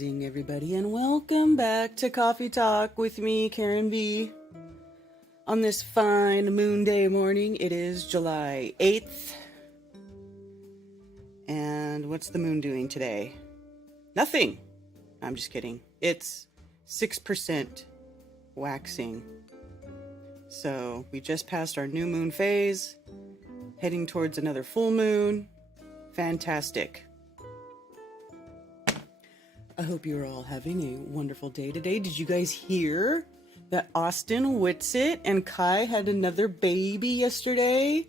Rising, everybody, and welcome back to Coffee Talk with me, Karen B. On this fine Moonday morning, it is July 8th. And what's the moon doing today? Nothing. I'm just kidding. It's 6% waxing. So we just passed our new moon phase, heading towards another full moon. Fantastic. I hope you're all having a wonderful day today. Did you guys hear that Austin Whitsitt and Kai had another baby yesterday?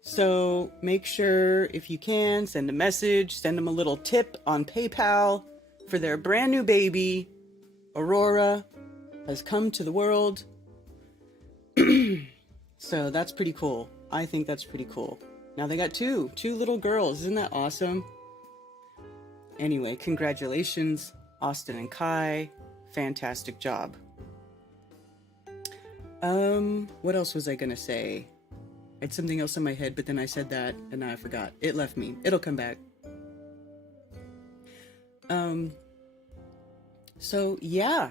So make sure, if you can, send a message, send them a little tip on PayPal for their brand new baby. Aurora has come to the world. So that's pretty cool. I think that's pretty cool. Now they got two little girls. Isn't that awesome? Anyway, congratulations, Austin and Kai. Fantastic job. What else was I gonna say? I had something else in my head, but then I said that, and now I forgot. It left me. It'll come back. So, yeah.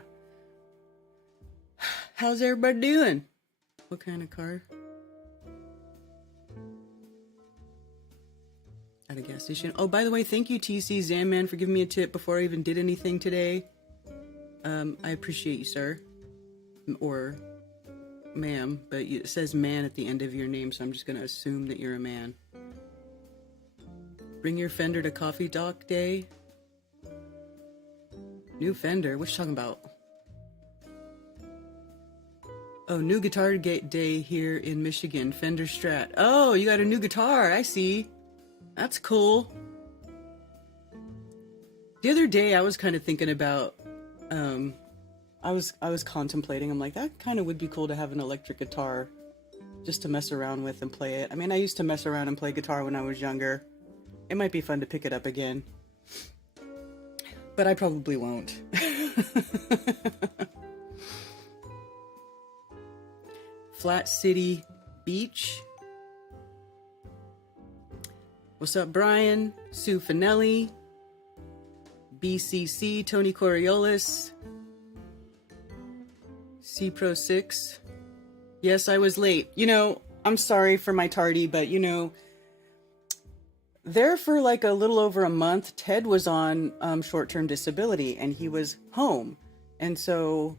How's everybody doing? What kind of car? At a gas station. Oh, by the way, thank you, TC Zamman, for giving me a tip before I even did anything today. I appreciate you, sir. Or ma'am, but it says man at the end of your name, so I'm just going to assume that you're a man. Bring your Fender to Coffee Talk Day. New Fender? What you talking about? Oh, new guitar day here in Michigan. Fender Strat. Oh, you got a new guitar. I see. That's cool. The other day I was kind of thinking about, I was contemplating, I'm like, that kind of would be cool to have an electric guitar just to mess around with and play it. I mean, I used to mess around and play guitar when I was younger. It might be fun to pick it up again. But I probably won't. Flat City Beach. What's up, Brian? Sue Finelli, BCC, Tony Coriolis, C Pro 6. Yes, I was late. You know, I'm sorry for my tardy, but you know, there for like a little over a month, Ted was on short-term disability and he was home. And so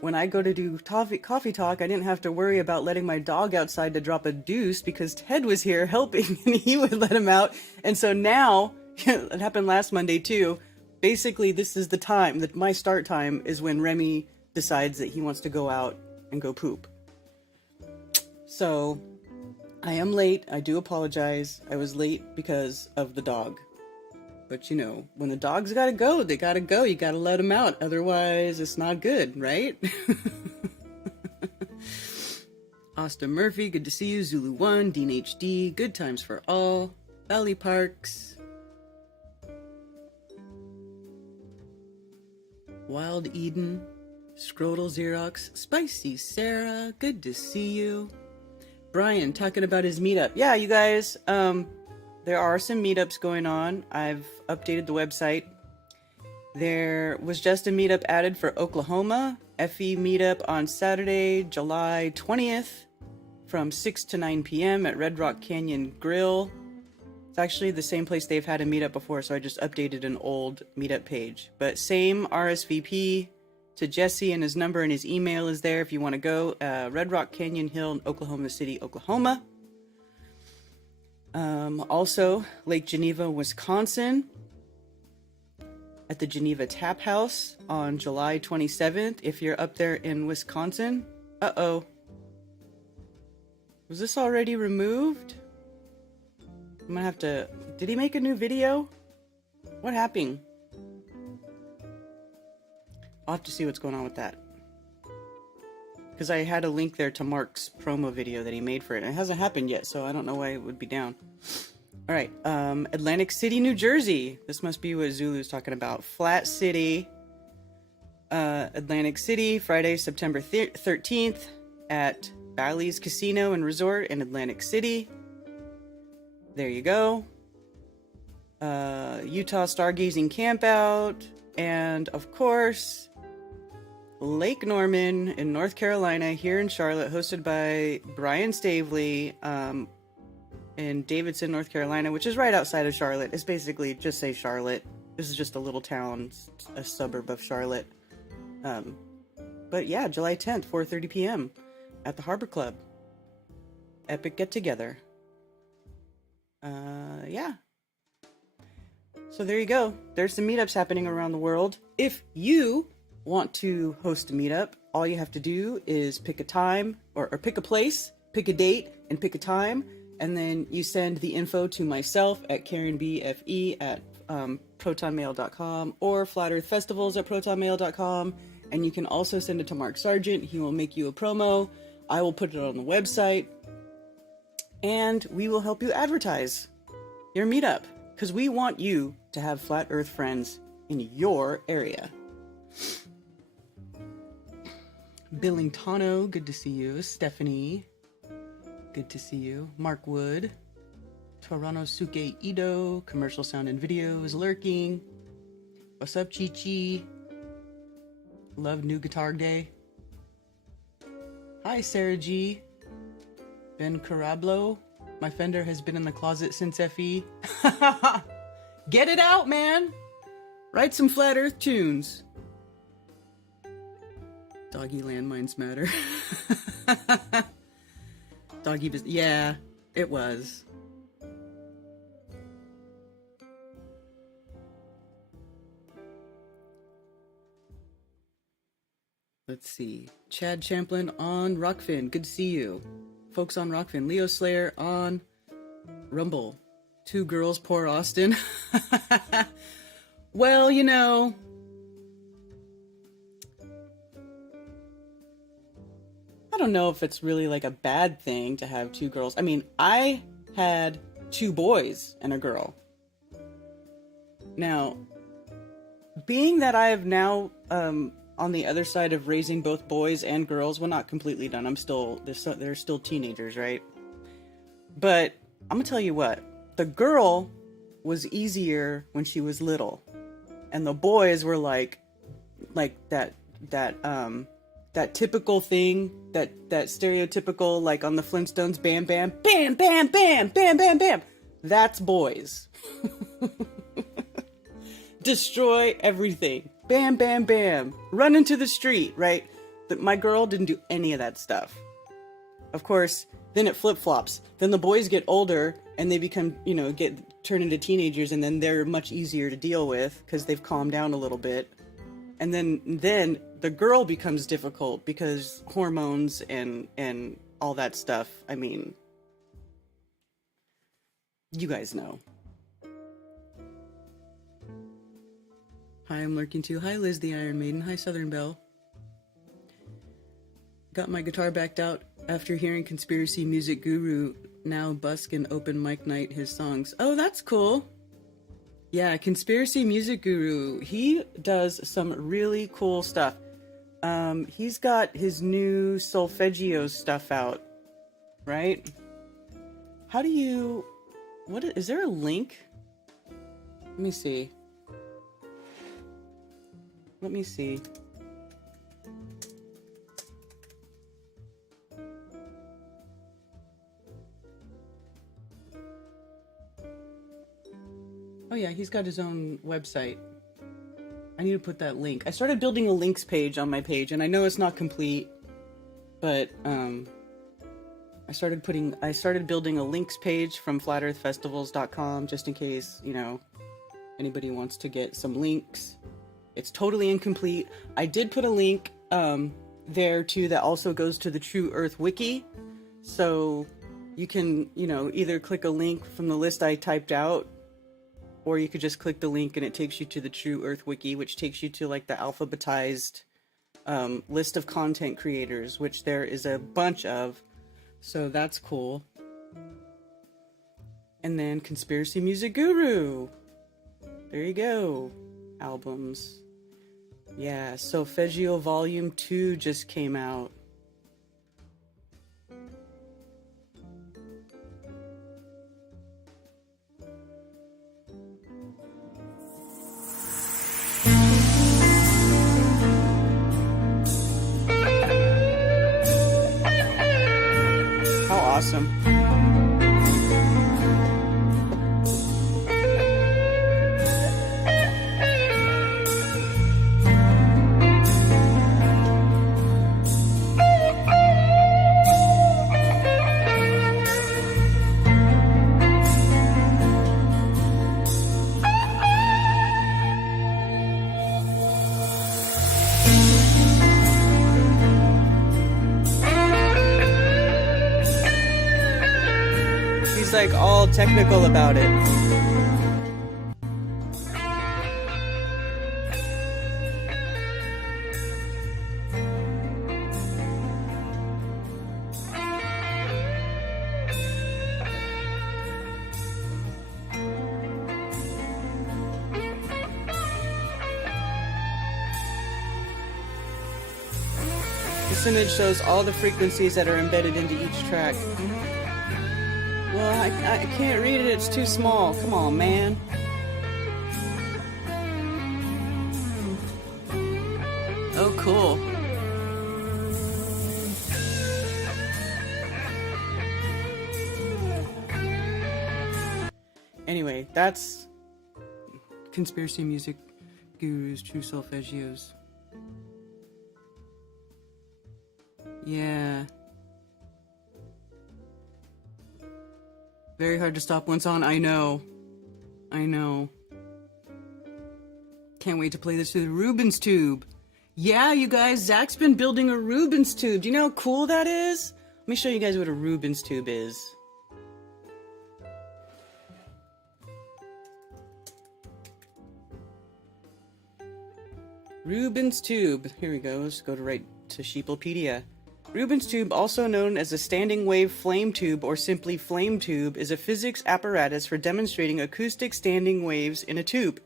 when I go to do coffee talk, I didn't have to worry about letting my dog outside to drop a deuce because Ted was here helping and he would let him out. And so now, it happened last Monday too, basically this is the time, that my start time is when Remy decides that he wants to go out and go poop. So I am late. I do apologize. I was late because of the dog. But, you know, when the dogs gotta go, they gotta go. You gotta let them out. Otherwise, it's not good, right? Austin Murphy, good to see you. Zulu 1, Dean HD, good times for all. Valley Parks. Wild Eden. Scrotal Xerox. Spicy Sarah, good to see you. Brian, talking about his meetup. Yeah, you guys, there are some meetups going on. I've updated the website. There was just a meetup added for Oklahoma. FE meetup on Saturday, July 20th from 6 to 9 p.m. at Red Rock Canyon Grill. It's actually the same place they've had a meetup before, so I just updated an old meetup page. But same RSVP to Jesse, and his number and his email is there if you want to go. Red Rock Canyon Hill, Oklahoma City, Oklahoma. Also, Lake Geneva, Wisconsin, at the Geneva Tap House on July 27th. If you're up there in Wisconsin, uh-oh. Was this already removed? I'm gonna have to... Did he make a new video? What happened? I'll have to see what's going on with that. Because I had a link there to Mark's promo video that he made for it. And it hasn't happened yet, so I don't know why it would be down. Alright, Atlantic City, New Jersey. This must be what Zulu's talking about. Flat City, Atlantic City, Friday, September 13th at Bally's Casino and Resort in Atlantic City. There you go. Utah Stargazing Campout, And of course, Lake Norman in North Carolina, here in Charlotte, hosted by Brian Stavely, in Davidson, North Carolina, which is right outside of Charlotte. It's basically just say Charlotte. This is just a little town, a suburb of Charlotte. But yeah, July 10th, 4:30 p.m. at the Harbor Club. Epic get together. Yeah. So there you go. There's some meetups happening around the world. If you want to host a meetup, all you have to do is pick a time or pick a place, pick a date, and pick a time. And then you send the info to myself at KarenBFE at protonmail.com or flatearthfestivals@protonmail.com. And you can also send it to Mark Sargent. He will make you a promo. I will put it on the website. And we will help you advertise your meetup. Because we want you to have Flat Earth friends in your area. Billingtano, good to see you. Stephanie, good to see you. Mark Wood. Toranosuke Ido, commercial sound and videos, lurking. What's up, Chi-Chi? Love New Guitar Day. Hi, Sarah G. Ben Carablo. My Fender has been in the closet since FE. Get it out, man! Write some Flat Earth tunes. Doggy landmines matter. Doggy business. Yeah, it was. Let's see. Chad Champlin on Rockfin. Good to see you. Folks on Rockfin. Leo Slayer on Rumble. Two girls, poor Austin. Well, you know, I don't know if it's really like a bad thing to have two girls. I mean, I had two boys and a girl. Now, being that I have now on the other side of raising both boys and girls, well, not completely done. They're still teenagers, right? But I'm gonna tell you what, the girl was easier when she was little, and the boys were like that typical thing, that stereotypical, like on the Flintstones, bam, bam, bam, bam, bam, bam, bam, bam. That's boys. Destroy everything. Bam, bam, bam. Run into the street, right? But my girl didn't do any of that stuff. Of course, then it flip-flops. Then the boys get older and they become, turn into teenagers, and then they're much easier to deal with because they've calmed down a little bit. And then the girl becomes difficult because hormones and all that stuff. I mean, you guys know. Hi, I'm lurking too. Hi, Liz the Iron Maiden. Hi, Southern Belle. Got my guitar backed out after hearing Conspiracy Music Guru now busk and open mic night his songs. Oh, that's cool. Yeah, Conspiracy Music Guru. He does some really cool stuff. He's got his new solfeggio stuff out, right? Is there a link? Let me see. Oh yeah, he's got his own website. I need to put that link. I started building a links page on my page, and I know it's not complete, but I started building a links page from flatearthfestivals.com just in case, anybody wants to get some links. It's totally incomplete. I did put a link there too that also goes to the True Earth Wiki. So you can, either click a link from the list I typed out, or you could just click the link and it takes you to the True Earth Wiki, which takes you to like the alphabetized list of content creators, which there is a bunch of. So that's cool. And then Conspiracy Music Guru. There you go. Albums. Yeah, Solfeggio Volume 2 just came out. awesome. Like all technical about it. This image shows all the frequencies that are embedded into each track. Well, I can't read it, it's too small. Come on, man. Oh, cool. Anyway, that's Conspiracy Music Guru's True Solfeggios. Yeah. Very hard to stop once on. I know. I know. Can't wait to play this through the Rubens tube. Yeah, you guys, Zach's been building a Rubens tube. Do you know how cool that is? Let me show you guys what a Rubens tube is. Rubens tube. Here we go. Let's go to Sheeplepedia. Rubens tube, also known as a standing wave flame tube or simply flame tube, is a physics apparatus for demonstrating acoustic standing waves in a tube.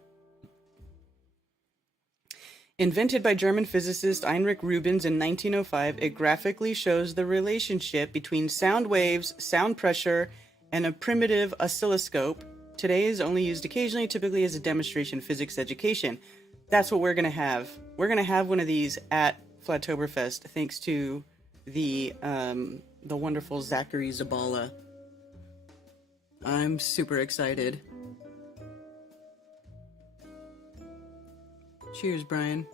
Invented by German physicist Heinrich Rubens in 1905, it graphically shows the relationship between sound waves, sound pressure, and a primitive oscilloscope. Today is only used occasionally, typically as a demonstration physics education. That's what we're going to have. We're going to have one of these at Flatoberfest, thanks to the wonderful Zachary Zabala. I'm super excited. Cheers, Brian.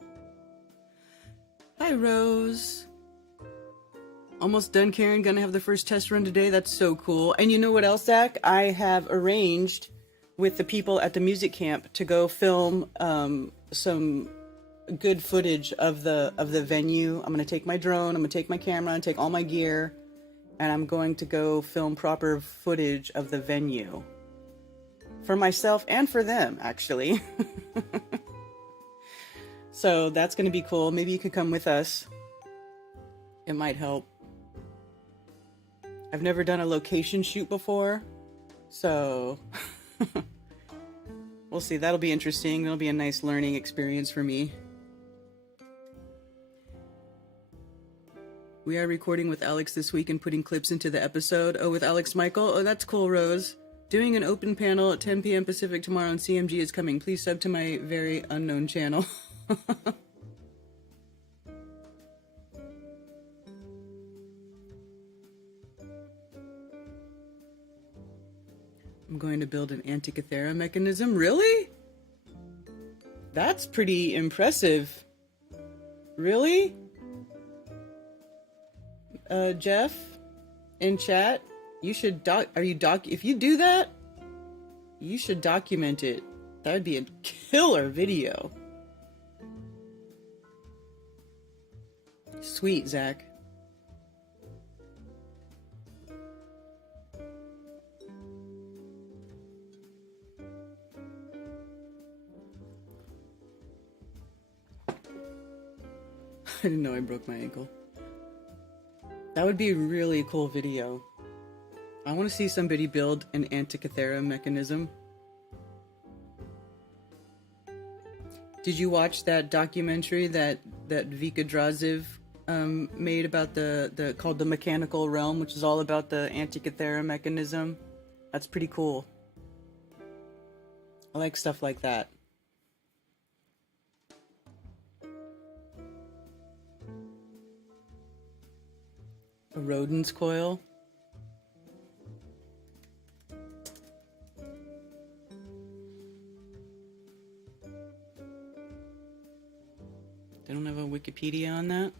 Hi, Rose. Almost done, Karen. Gonna have the first test run today. That's so cool. And you know what else, Zach? I have arranged with the people at the music camp to go film some good footage of the venue. I'm gonna take my drone, I'm gonna take my camera and take all my gear, and I'm going to go film proper footage of the venue for myself and for them, actually. So that's gonna be cool. Maybe you could come with us. It might help. I've never done a location shoot before, so we'll see. That'll be interesting. It'll be a nice learning experience for me. We are recording with Alex this week and putting clips into the episode. Oh, with Alex Michael? Oh, that's cool, Rose. Doing an open panel at 10 p.m. Pacific tomorrow on CMG is coming. Please sub to my very unknown channel. I'm going to build an Antikythera mechanism. Really? That's pretty impressive. Really? Jeff, in chat, you should if you do that, you should document it. That would be a killer video. Sweet, Zach. I didn't know I broke my ankle. That would be a really cool video. I want to see somebody build an Antikythera mechanism. Did you watch that documentary that Vika Draziv made about called The Mechanical Realm, which is all about the Antikythera mechanism? That's pretty cool. I like stuff like that. A rodent's coil. Wikipedia on that?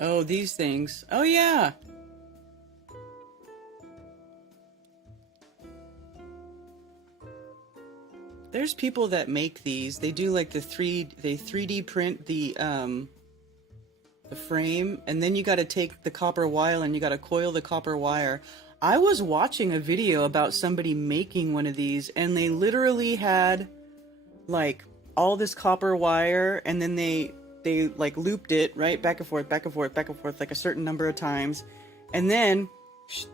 Oh, these things. Oh, yeah. There's people that make these. They do like they 3D print the frame, and then you got to take the copper wire and you got to coil the copper wire. I was watching a video about somebody making one of these, and they literally had like all this copper wire, and then they like looped it right back and forth, back and forth, back and forth, like a certain number of times, and then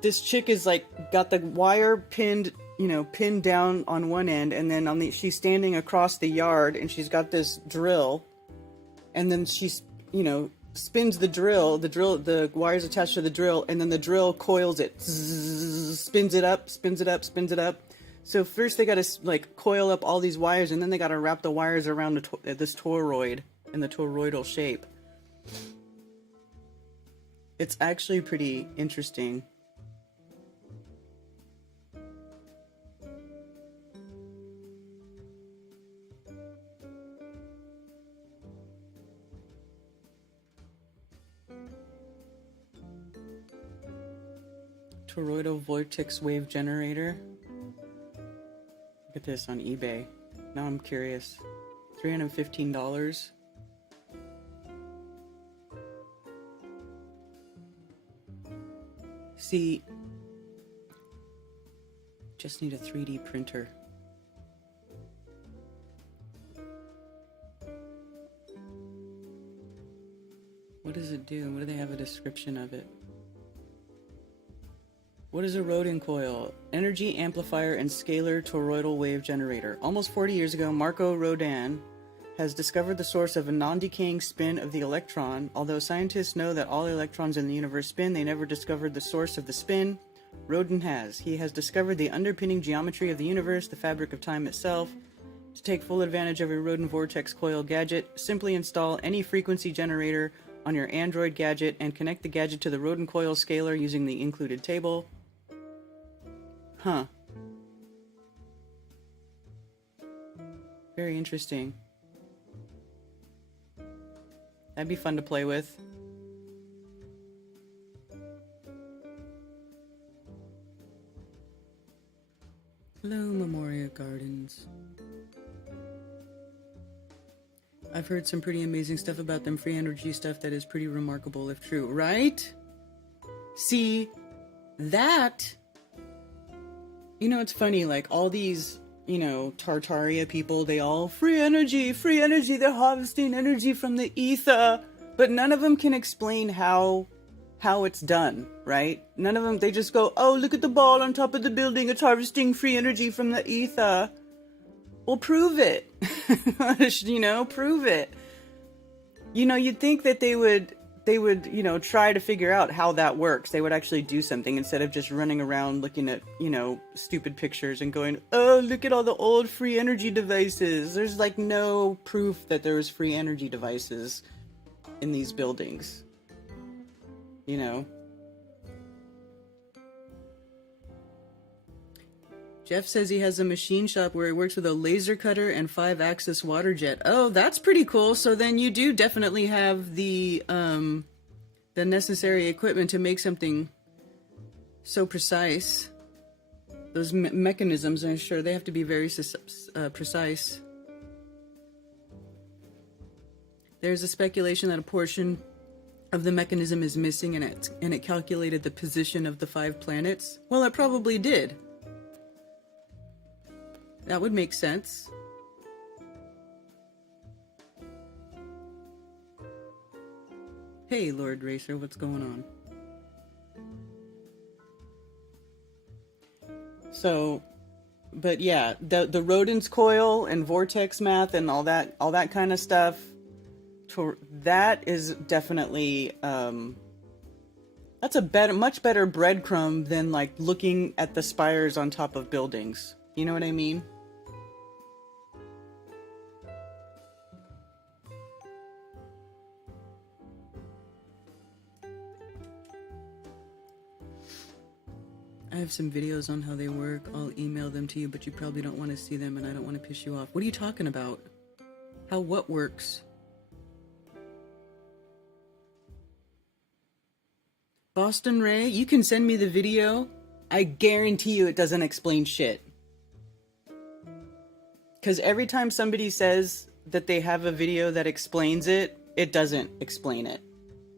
this chick is like got the wire pinned, you know, pinned down on one end, and then on the she's standing across the yard, and she's got this drill, and then she's, you know, spins the drill, the wire's attached to the drill, and then the drill coils it, spins it up, spins it up, spins it up. So first they got to like coil up all these wires, and then they got to wrap the wires around this toroid in the toroidal shape. It's actually pretty interesting. Toroidal vortex wave generator. Look at this on eBay. Now I'm curious. $315. See, just need a 3D printer. What does it do? What do they have a description of it? What is a Rodin coil? Energy amplifier and scalar toroidal wave generator. Almost 40 years ago, Marco Rodin has discovered the source of a non-decaying spin of the electron. Although scientists know that all electrons in the universe spin, they never discovered the source of the spin. Rodin has. He has discovered the underpinning geometry of the universe, the fabric of time itself. To take full advantage of a Rodin vortex coil gadget, simply install any frequency generator on your Android gadget and connect the gadget to the Rodin coil scalar using the included table. Huh. Very interesting. That'd be fun to play with. Hello, Memoria Gardens. I've heard some pretty amazing stuff about them. Free energy stuff that is pretty remarkable if true, right? See, that... You know, it's funny, like, all these, you know, Tartaria people, they all, free energy, they're harvesting energy from the ether, but none of them can explain how it's done, right? None of them, they just go, oh, look at the ball on top of the building, it's harvesting free energy from the ether. Well, prove it. You know, prove it. You know, you'd think that they would, you know, try to figure out how that works. They would actually do something instead of just running around looking at, you know, stupid pictures and going, oh, look at all the old free energy devices. There's like no proof that there was free energy devices in these buildings. You know? Jeff says he has a machine shop where he works with a laser cutter and 5-axis water jet. Oh, that's pretty cool. So then you do definitely have the necessary equipment to make something so precise. Those mechanisms, I'm sure they have to be very precise. There's a speculation that a portion of the mechanism is missing, and it calculated the position of the 5 planets. Well, it probably did. That would make sense. Hey, Lord Racer, what's going on? So, but yeah, the Rodin's coil and vortex math and all that kind of stuff, that is definitely, that's a much better breadcrumb than like looking at the spires on top of buildings. You know what I mean? I have some videos on how they work. I'll email them to you, but you probably don't want to see them and I don't want to piss you off. What are you talking about? How what works? Boston Ray, you can send me the video. I guarantee you it doesn't explain shit. Because every time somebody says that they have a video that explains it, it doesn't explain it.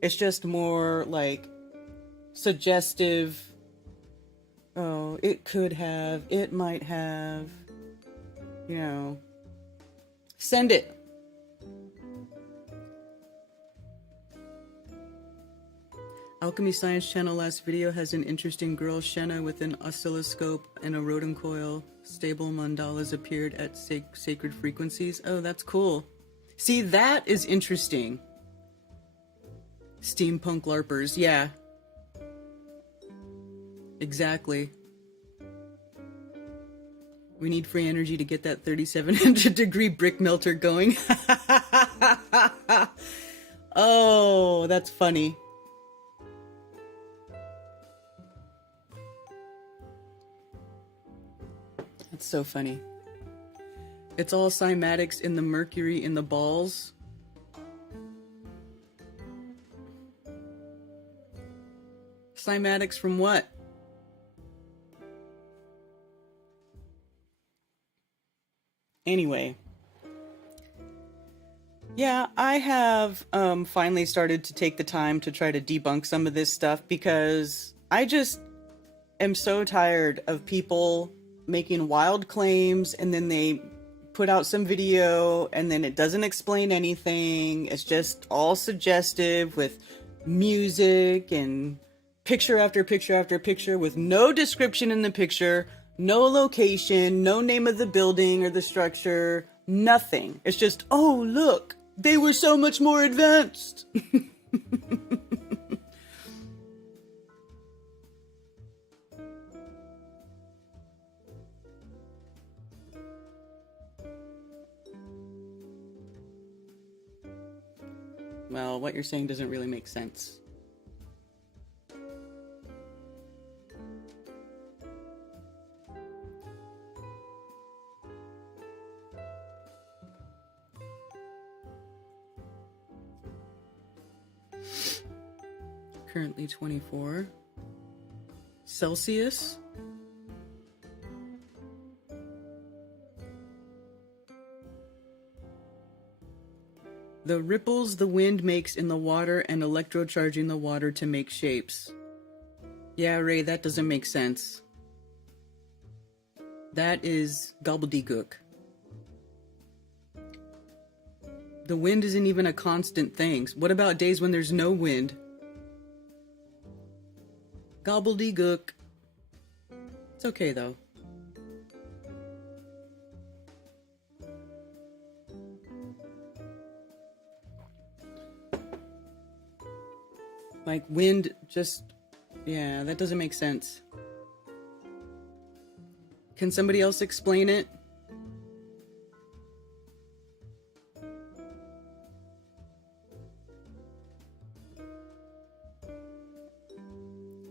It's just more like suggestive. Oh, it could have, it might have, you know. Send it. Alchemy Science Channel last video has an interesting girl, Shenna, with an oscilloscope and a rodent coil. Stable mandalas appeared at sacred frequencies. Oh, that's cool. See, that is interesting. Steampunk LARPers, yeah. Exactly. We need free energy to get that 3700 degree brick melter going. Oh, that's funny. That's so funny. It's all cymatics in the mercury in the balls. Cymatics from what? Anyway. Yeah, I have finally started to take the time to try to debunk some of this stuff because I just am so tired of people making wild claims and then they put out some video and then it doesn't explain anything. It's just all suggestive with music and picture after picture after picture with no description in the picture, no location, no name of the building or the structure, nothing. It's just, oh, look, they were so much more advanced. Well, what you're saying doesn't really make sense. Currently 24. Celsius. The ripples the wind makes in the water and electrocharging the water to make shapes. Yeah, Ray, that doesn't make sense. That is gobbledygook. The wind isn't even a constant thing. What about days when there's no wind? Gobbledygook. It's okay, though. Like, wind just... Yeah, that doesn't make sense. Can somebody else explain it?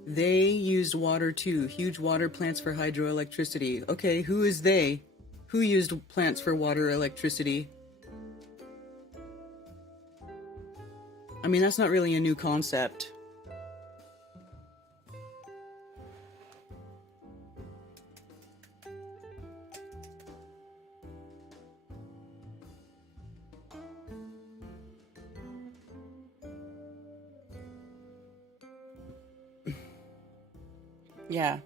They used water too. Huge water plants for hydroelectricity. Okay, who is they? Who used plants for water electricity? I mean, that's not really a new concept. Yeah.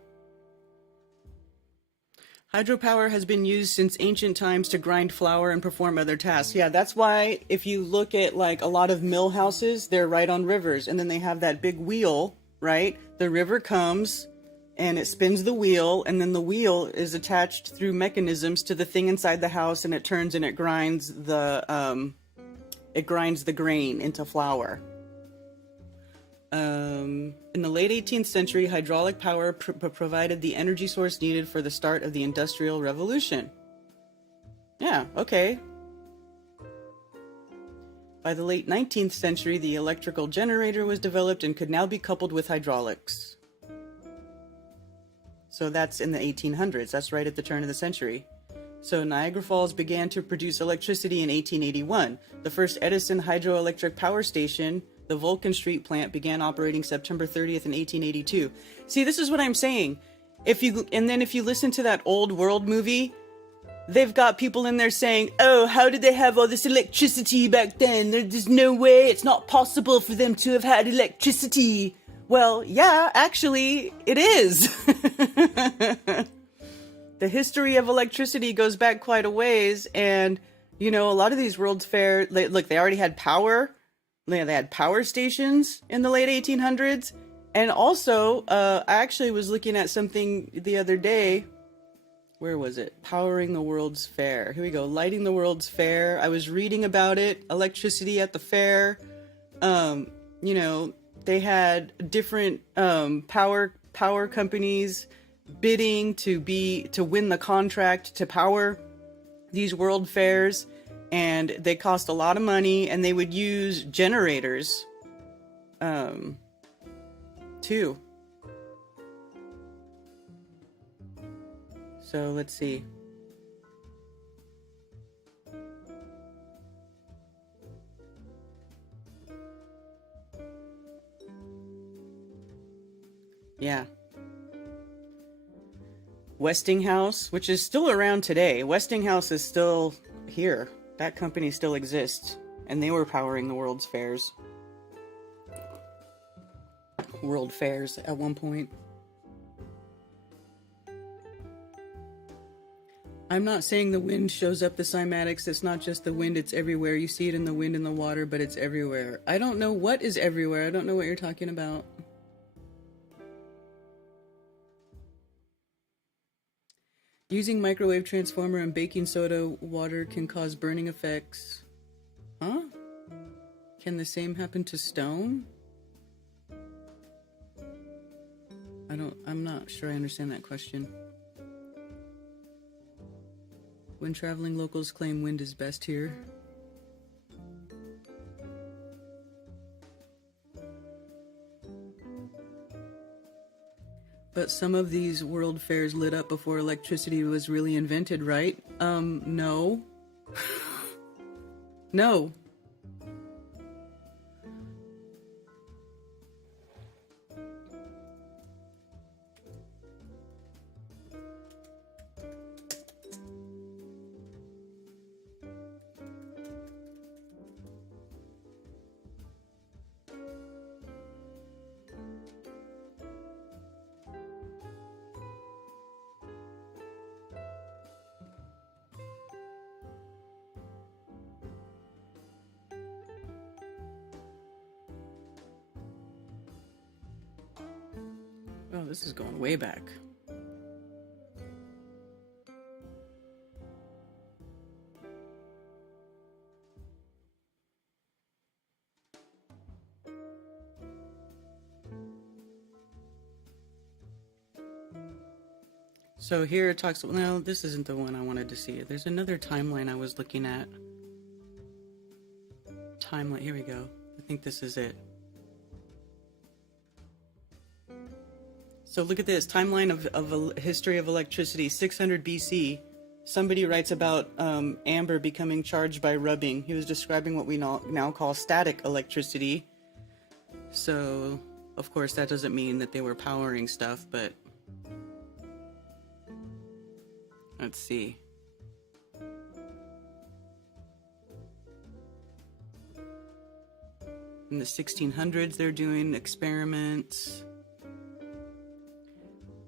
Hydropower has been used since ancient times to grind flour and perform other tasks. Yeah, that's why if you look at like a lot of mill houses, they're right on rivers. And then they have that big wheel, right? The river comes and it spins the wheel. And then the wheel is attached through mechanisms to the thing inside the house. And it turns and it grinds the grain into flour. In the late 18th century, hydraulic power provided the energy source needed for the start of the Industrial Revolution. Yeah, okay. By the late 19th century, the electrical generator was developed and could now be coupled with hydraulics. So that's in the 1800s. That's right at the turn of the century. So Niagara Falls began to produce electricity in 1881. The first Edison hydroelectric power station, the Vulcan Street plant, began operating September 30th in 1882. See, this is what I'm saying. If you listen to that old world movie, they've got people in there saying, oh, how did they have all this electricity back then? There's no way, it's not possible for them to have had electricity. Well, yeah, actually, it is. The history of electricity goes back quite a ways, and, you know, a lot of these World's Fair, look, they already had power. They had power stations in the late 1800s. And also, I actually was looking at something the other day. Where was it? Powering the World's Fair. Here we go. Lighting the World's Fair. I was reading about it. Electricity at the fair. You know, they had different power companies bidding to win the contract to power these world fairs, and they cost a lot of money, and they would use generators too. So let's see. Yeah. Westinghouse, which is still around today. Westinghouse is still here. That company still exists. And they were powering the world's fairs. World fairs at one point. I'm not saying the wind shows up the cymatics. It's not just the wind, it's everywhere. You see it in the wind and the water, but it's everywhere. I don't know what is everywhere. I don't know what you're talking about. Using microwave transformer and baking soda water can cause burning effects. Huh? Can the same happen to stone? I'm not sure I understand that question. When traveling, locals claim wind is best here. But some of these world fairs lit up before electricity was really invented, right? No. No. Oh, this is going way back. So here it talks, no, this isn't the one I wanted to see. There's another timeline I was looking at. Timeline, here we go. I think this is it. So look at this, timeline of a history of electricity, 600 BC. Somebody writes about amber becoming charged by rubbing. He was describing what we now call static electricity. So, of course, that doesn't mean that they were powering stuff, but let's see. In the 1600s, they're doing experiments.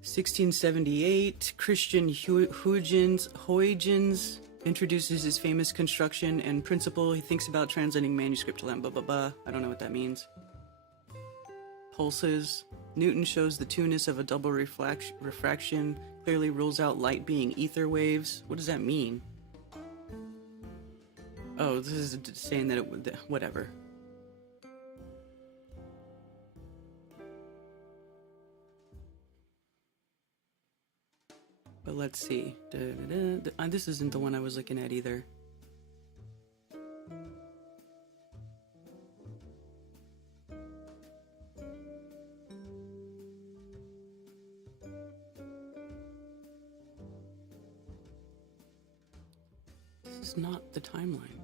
1678, Christian Huygens introduces his famous construction and principle. He thinks about translating manuscript to Latin, blah, blah, blah. I don't know what that means. Pulses. Newton shows the two-ness of a double refraction, clearly rules out light being ether waves. What does that mean? Oh, this is saying that it would, whatever. But let's see. This isn't the one I was looking at either. This is not the timeline.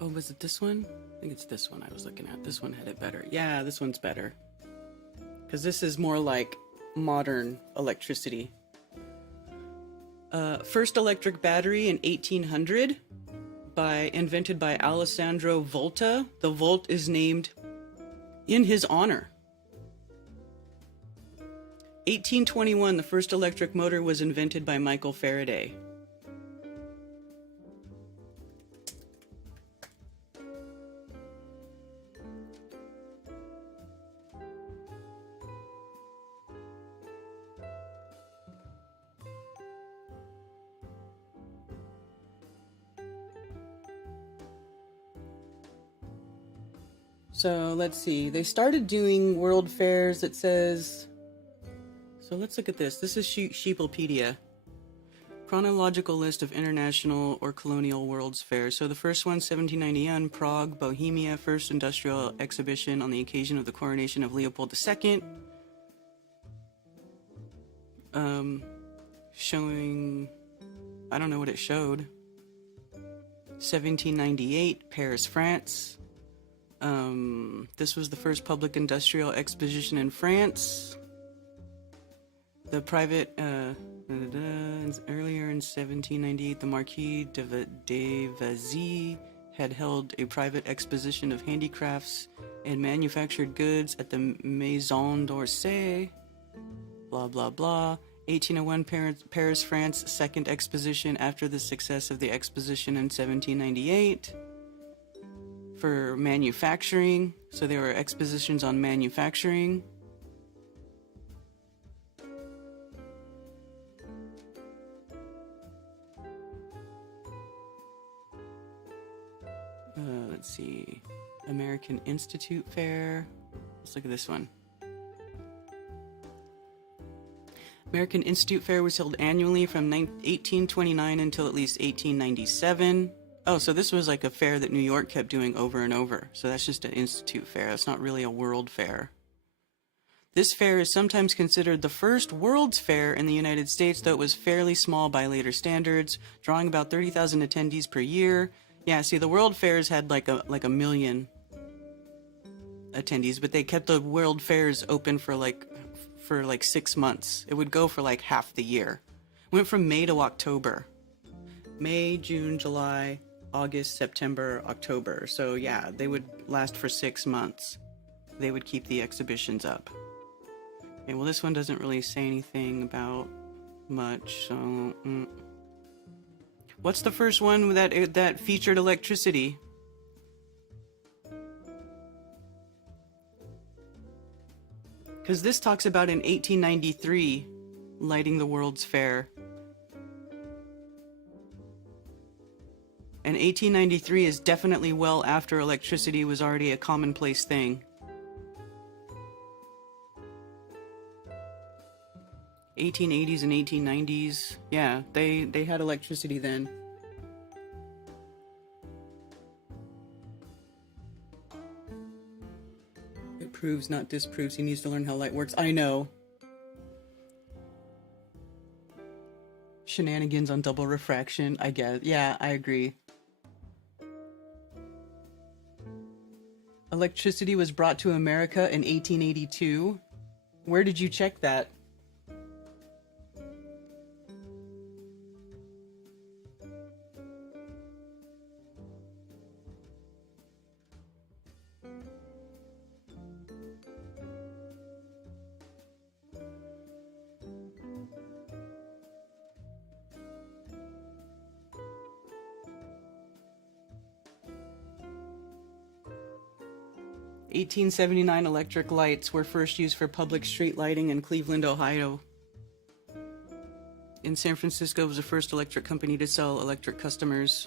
Oh, was it this one? I think it's this one I was looking at. This one had it better. Yeah, this one's better. Because this is more like modern electricity. First electric battery in 1800, invented by Alessandro Volta. The volt is named in his honor. 1821, the first electric motor was invented by Michael Faraday. So let's see, they started doing world fairs, it says, so let's look at this. This is Sheeplepedia. Chronological list of international or colonial world's fairs. So the first one, 1791, Prague, Bohemia, first industrial exhibition on the occasion of the coronation of Leopold II. Showing, I don't know what it showed. 1798, Paris, France. This was the first public industrial exposition in France. The private, earlier in 1798, the Marquis de Vazy had held a private exposition of handicrafts and manufactured goods at the Maison d'Orsay. Blah, blah, blah. 1801, Paris, France, second exposition after the success of the exposition in 1798. For manufacturing, so there were expositions on manufacturing. Let's see, American Institute Fair. Let's look at this one. American Institute Fair was held annually from 1829 until at least 1897. Oh, so this was like a fair that New York kept doing over and over. So that's just an institute fair. That's not really a world fair. This fair is sometimes considered the first World's Fair in the United States, though it was fairly small by later standards, drawing about 30,000 attendees per year. Yeah, see, the World Fairs had like a million attendees, but they kept the World Fairs open for like 6 months. It would go for like half the year. Went from May to October. May, June, July, August, September, October. So yeah, they would last for 6 months. They would keep the exhibitions up. Okay, well, this one doesn't really say anything about much, so... What's the first one that featured electricity? Because this talks about in 1893 lighting the World's Fair. And 1893 is definitely well after electricity was already a commonplace thing. 1880s and 1890s, yeah, they had electricity then. It proves, not disproves. He needs to learn how light works. I know. Shenanigans on double refraction, I guess. Yeah, I agree. Electricity was brought to America in 1882. Where did you check that? (1879) electric lights were first used for public street lighting in Cleveland, Ohio. In San Francisco was the first electric company to sell electric customers.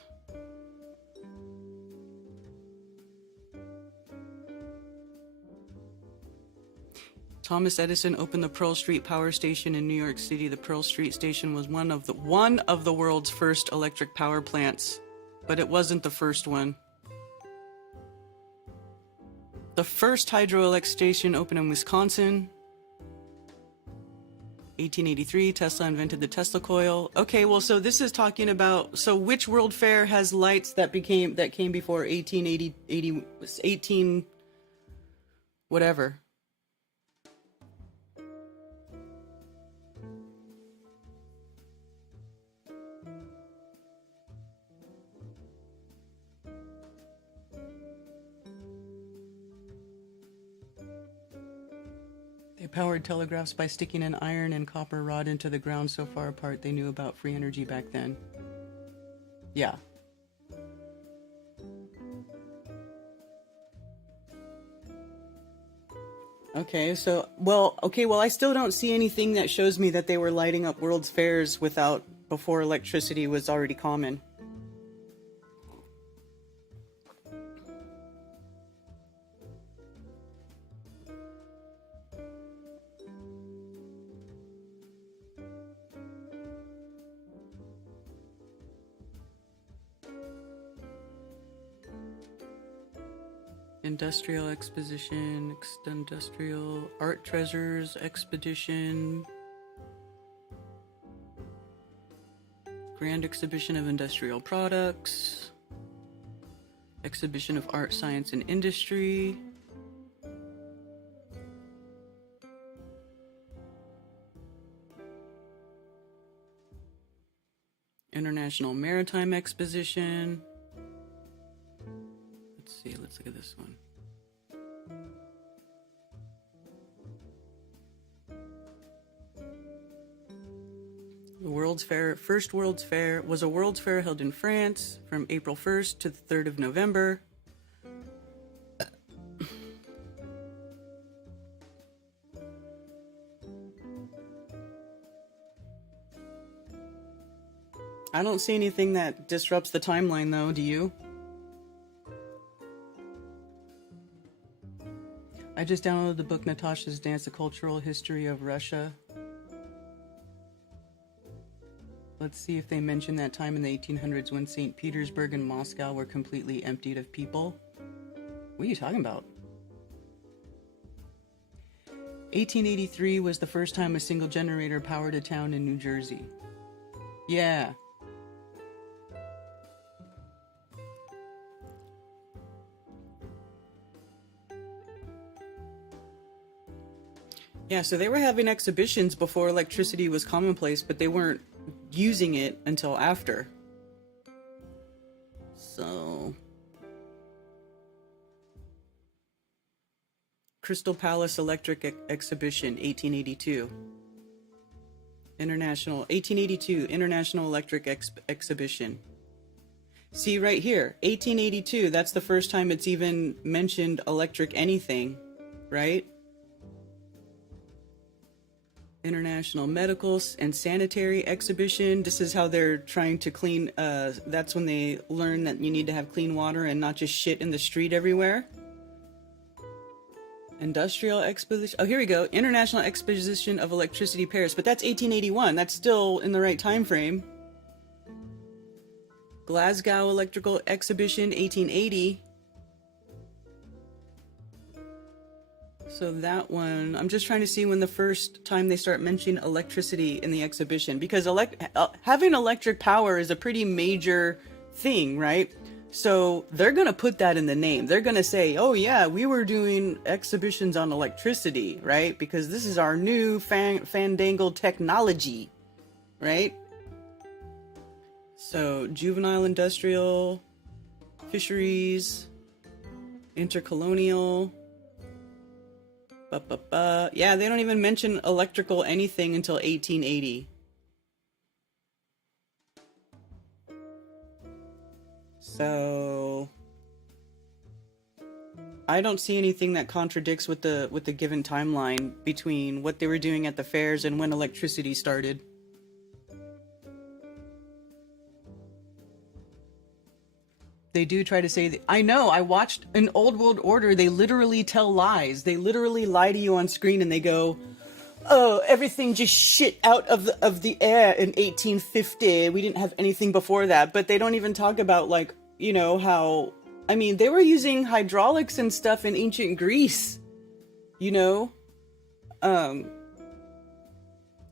Thomas Edison opened the Pearl Street Power Station in New York City. The Pearl Street Station was one of the world's first electric power plants, but it wasn't the first one. The first hydroelectric station opened in Wisconsin, 1883, Tesla invented the Tesla coil. Okay, well, so this is talking about, so which World Fair has lights that came before 1880, 18, whatever? They powered telegraphs by sticking an iron and copper rod into the ground so far apart they knew about free energy back then. Yeah. Okay, so, well, I still don't see anything that shows me that they were lighting up World's Fairs before electricity was already common. Industrial Exposition, Industrial Art Treasures Expedition, Grand Exhibition of Industrial Products, Exhibition of Art, Science, and Industry, International Maritime Exposition. Let's look at this one. The World's Fair, first World's Fair, was a World's Fair held in France from April 1st to the 3rd of November. I don't see anything that disrupts the timeline though, do you? I just downloaded the book Natasha's Dance, A Cultural History of Russia. Let's see if they mention that time in the 1800s when St. Petersburg and Moscow were completely emptied of people. What are you talking about? 1883 was the first time a single generator powered a town in New Jersey. Yeah. Yeah, so they were having exhibitions before electricity was commonplace, but they weren't using it until after. So... Crystal Palace Electric Exhibition, 1882. 1882, International Electric Exhibition. See right here, 1882, that's the first time it's even mentioned electric anything, right? International Medical and Sanitary Exhibition. This is how they're trying to clean, that's when they learn that you need to have clean water and not just shit in the street everywhere. Industrial Exposition. Oh, here we go. International Exposition of Electricity, Paris. But that's 1881. That's still in the right time frame. Glasgow Electrical Exhibition, 1880. So that one, I'm just trying to see when the first time they start mentioning electricity in the exhibition, because having electric power is a pretty major thing, right? So they're going to put that in the name. They're going to say, oh yeah, we were doing exhibitions on electricity, right? Because this is our new fandangled technology, right? So juvenile industrial, fisheries, intercolonial. Yeah, they don't even mention electrical anything until 1880. So I don't see anything that contradicts with the given timeline between what they were doing at the fairs and when electricity started. They do try to say that. I know, I watched an Old World Order. They literally tell lies. They literally lie to you on screen and they go, oh, everything just shit out of the air in 1850. We didn't have anything before that. But they don't even talk about, like, you know, how, I mean, they were using hydraulics and stuff in ancient Greece, you know?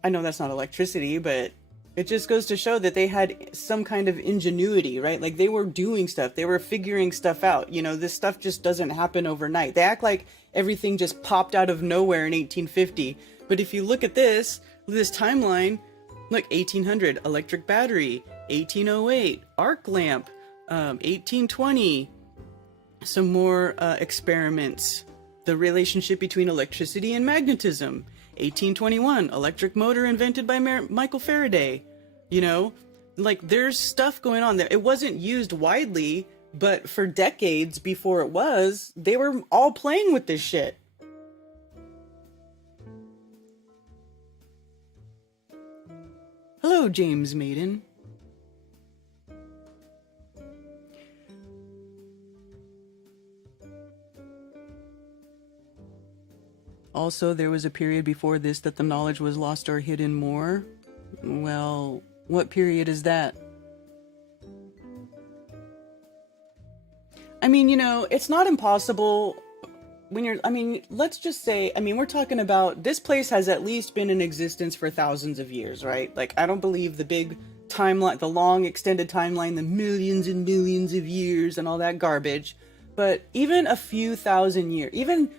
I know that's not electricity, but it just goes to show that they had some kind of ingenuity, right? Like they were doing stuff, they were figuring stuff out. You know, this stuff just doesn't happen overnight. They act like everything just popped out of nowhere in 1850. But if you look at this timeline, look, 1800, electric battery, 1808, arc lamp, 1820, some more experiments, the relationship between electricity and magnetism, 1821, electric motor invented by Michael Faraday. You know, like there's stuff going on there. It wasn't used widely, but for decades before it was, they were all playing with this shit. Hello, James Maiden. Also, there was a period before this that the knowledge was lost or hidden more. Well, what period is that? I mean, you know, it's not impossible when you're, I mean, let's just say, I mean, we're talking about, this place has at least been in existence for thousands of years, right? Like, I don't believe the big timeline, the long extended timeline, the millions and millions of years and all that garbage. But even a few thousand years, even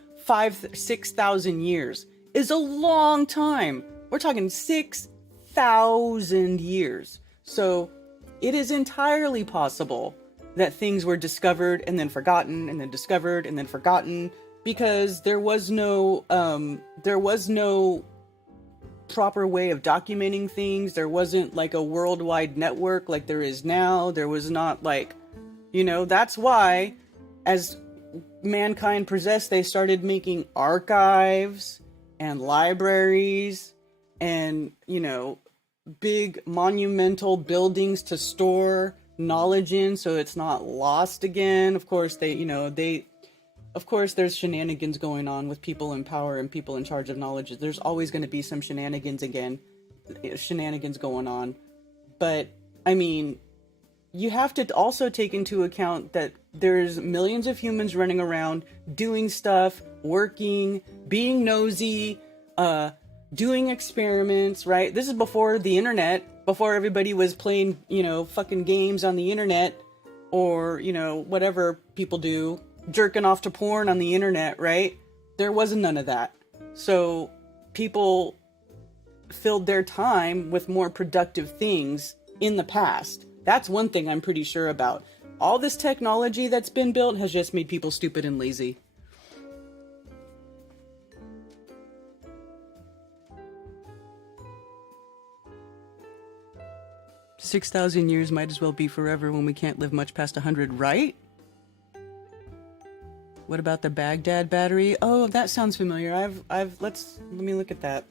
6,000 years is a long time. We're talking 6,000 years. So it is entirely possible that things were discovered and then forgotten and then discovered and then forgotten, because there was no proper way of documenting things. There wasn't like a worldwide network like there is now. There was not like, you know, that's why as mankind progressed, they started making archives and libraries and, you know, big monumental buildings to store knowledge in so it's not lost again. Of course, of course, there's shenanigans going on with people in power and people in charge of knowledge. There's always going to be some shenanigans going on. But, I mean, you have to also take into account that there's millions of humans running around, doing stuff, working, being nosy, doing experiments, right? This is before the internet, before everybody was playing, you know, fucking games on the internet, or, you know, whatever people do, jerking off to porn on the internet, right? There wasn't none of that. So people filled their time with more productive things in the past. That's one thing I'm pretty sure about. All this technology that's been built has just made people stupid and lazy. "6,000 years might as well be forever when we can't live much past 100, right?" What about the Baghdad battery? Oh, that sounds familiar. let me look at that.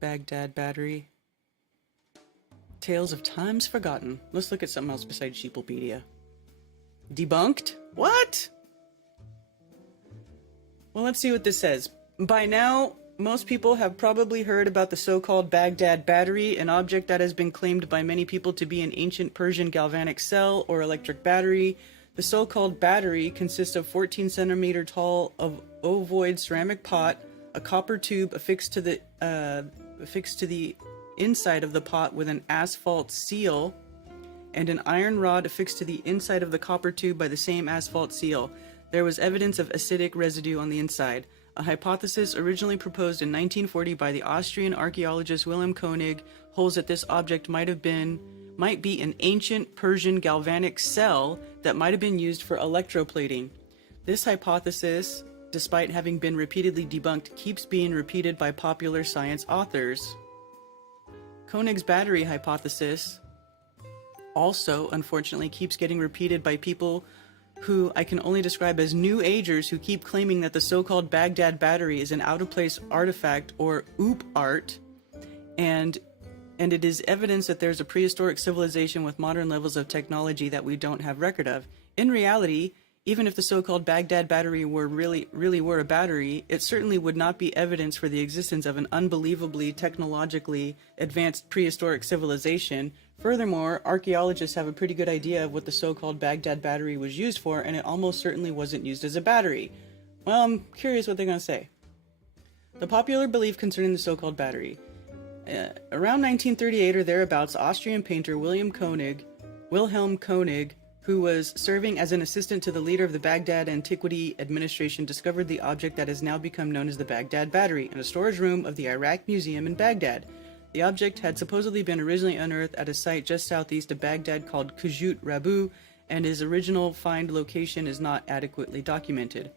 Baghdad battery. Tales of times forgotten. Let's look at something else besides Sheeplepedia. Debunked? What? Well, let's see what this says. By now, most people have probably heard about the so-called Baghdad battery, an object that has been claimed by many people to be an ancient Persian galvanic cell or electric battery. The so-called battery consists of 14 centimeter tall of ovoid ceramic pot, a copper tube affixed to the inside of the pot with an asphalt seal, and an iron rod affixed to the inside of the copper tube by the same asphalt seal. There was evidence of acidic residue on the inside. A hypothesis originally proposed in 1940 by the Austrian archaeologist Wilhelm Koenig holds that this object might be an ancient Persian galvanic cell that might have been used for electroplating. This hypothesis, despite having been repeatedly debunked, keeps being repeated by popular science authors. Koenig's battery hypothesis also, unfortunately, keeps getting repeated by people who I can only describe as New Agers, who keep claiming that the so-called Baghdad battery is an out-of-place artifact or oop art, and it is evidence that there's a prehistoric civilization with modern levels of technology that we don't have record of. In reality, Even if the so-called Baghdad battery really were a battery, it certainly would not be evidence for the existence of an unbelievably technologically advanced prehistoric civilization. Furthermore, archaeologists have a pretty good idea of what the so-called Baghdad battery was used for, and it almost certainly wasn't used as a battery. Well, I'm curious what they're going to say. The popular belief concerning the so-called battery. Around 1938 or thereabouts, Austrian painter Wilhelm Koenig, who was serving as an assistant to the leader of the Baghdad Antiquity Administration, discovered the object that has now become known as the Baghdad Battery in a storage room of the Iraq Museum in Baghdad. The object had supposedly been originally unearthed at a site just southeast of Baghdad called Kujut Rabu, and his original find location is not adequately documented.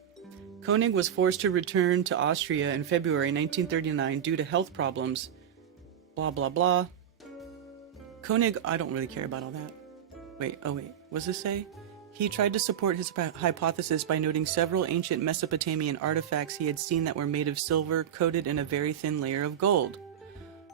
Koenig was forced to return to Austria in February 1939 due to health problems. Blah, blah, blah. Koenig, I don't really care about all that. Wait, what does this say? He tried to support his hypothesis by noting several ancient Mesopotamian artifacts he had seen that were made of silver coated in a very thin layer of gold.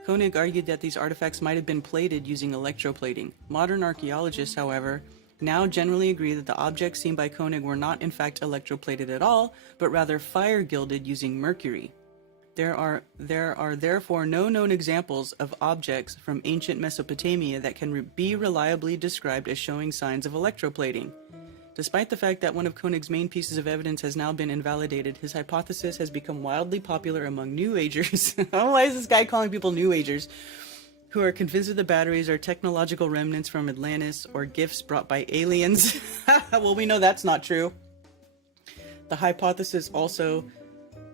Koenig argued that these artifacts might have been plated using electroplating. Modern archaeologists, however, now generally agree that the objects seen by Koenig were not in fact electroplated at all, but rather fire-gilded using mercury. There are therefore no known examples of objects from ancient Mesopotamia that can be reliably described as showing signs of electroplating. Despite the fact that one of Koenig's main pieces of evidence has now been invalidated, his hypothesis has become wildly popular among New Agers. Why is this guy calling people New Agers? Who are convinced that the batteries are technological remnants from Atlantis or gifts brought by aliens. Well, we know that's not true. The hypothesis also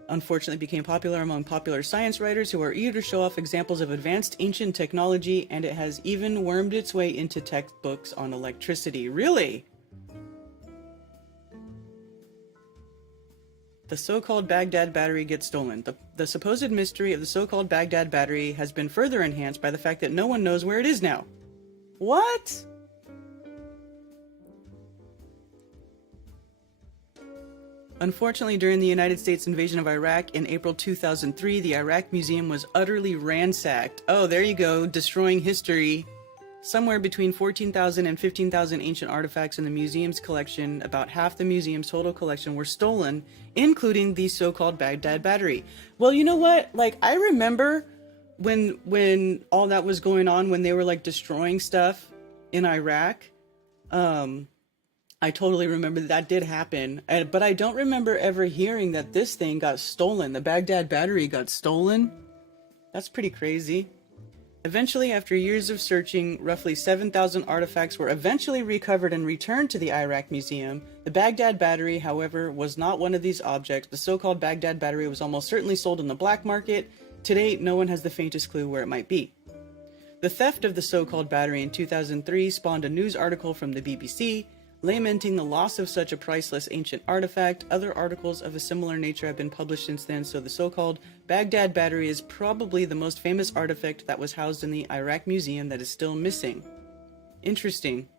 unfortunately became popular among popular science writers who are eager to show off examples of advanced ancient technology, and it has even wormed its way into textbooks on electricity. Really? The so-called Baghdad battery gets stolen. The supposed mystery of the so-called Baghdad battery has been further enhanced by the fact that no one knows where it is now. What? Unfortunately, during the United States invasion of Iraq in April 2003, the Iraq Museum was utterly ransacked. Oh, there you go, destroying history. Somewhere between 14,000 and 15,000 ancient artifacts in the museum's collection, about half the museum's total collection, were stolen, including the so-called Baghdad battery. Well, you know what? Like, I remember when all that was going on, when they were like destroying stuff in Iraq. I totally remember that did happen, but I don't remember ever hearing that this thing got stolen. The Baghdad battery got stolen. That's pretty crazy. Eventually, after years of searching, roughly 7,000 artifacts were eventually recovered and returned to the Iraq Museum. The Baghdad battery, however, was not one of these objects. The so-called Baghdad battery was almost certainly sold in the black market. To date, no one has the faintest clue where it might be. The theft of the so-called battery in 2003 spawned a news article from the BBC, lamenting the loss of such a priceless ancient artifact. Other articles of a similar nature have been published since then, so the so-called Baghdad battery is probably the most famous artifact that was housed in the Iraq Museum that is still missing. Interesting.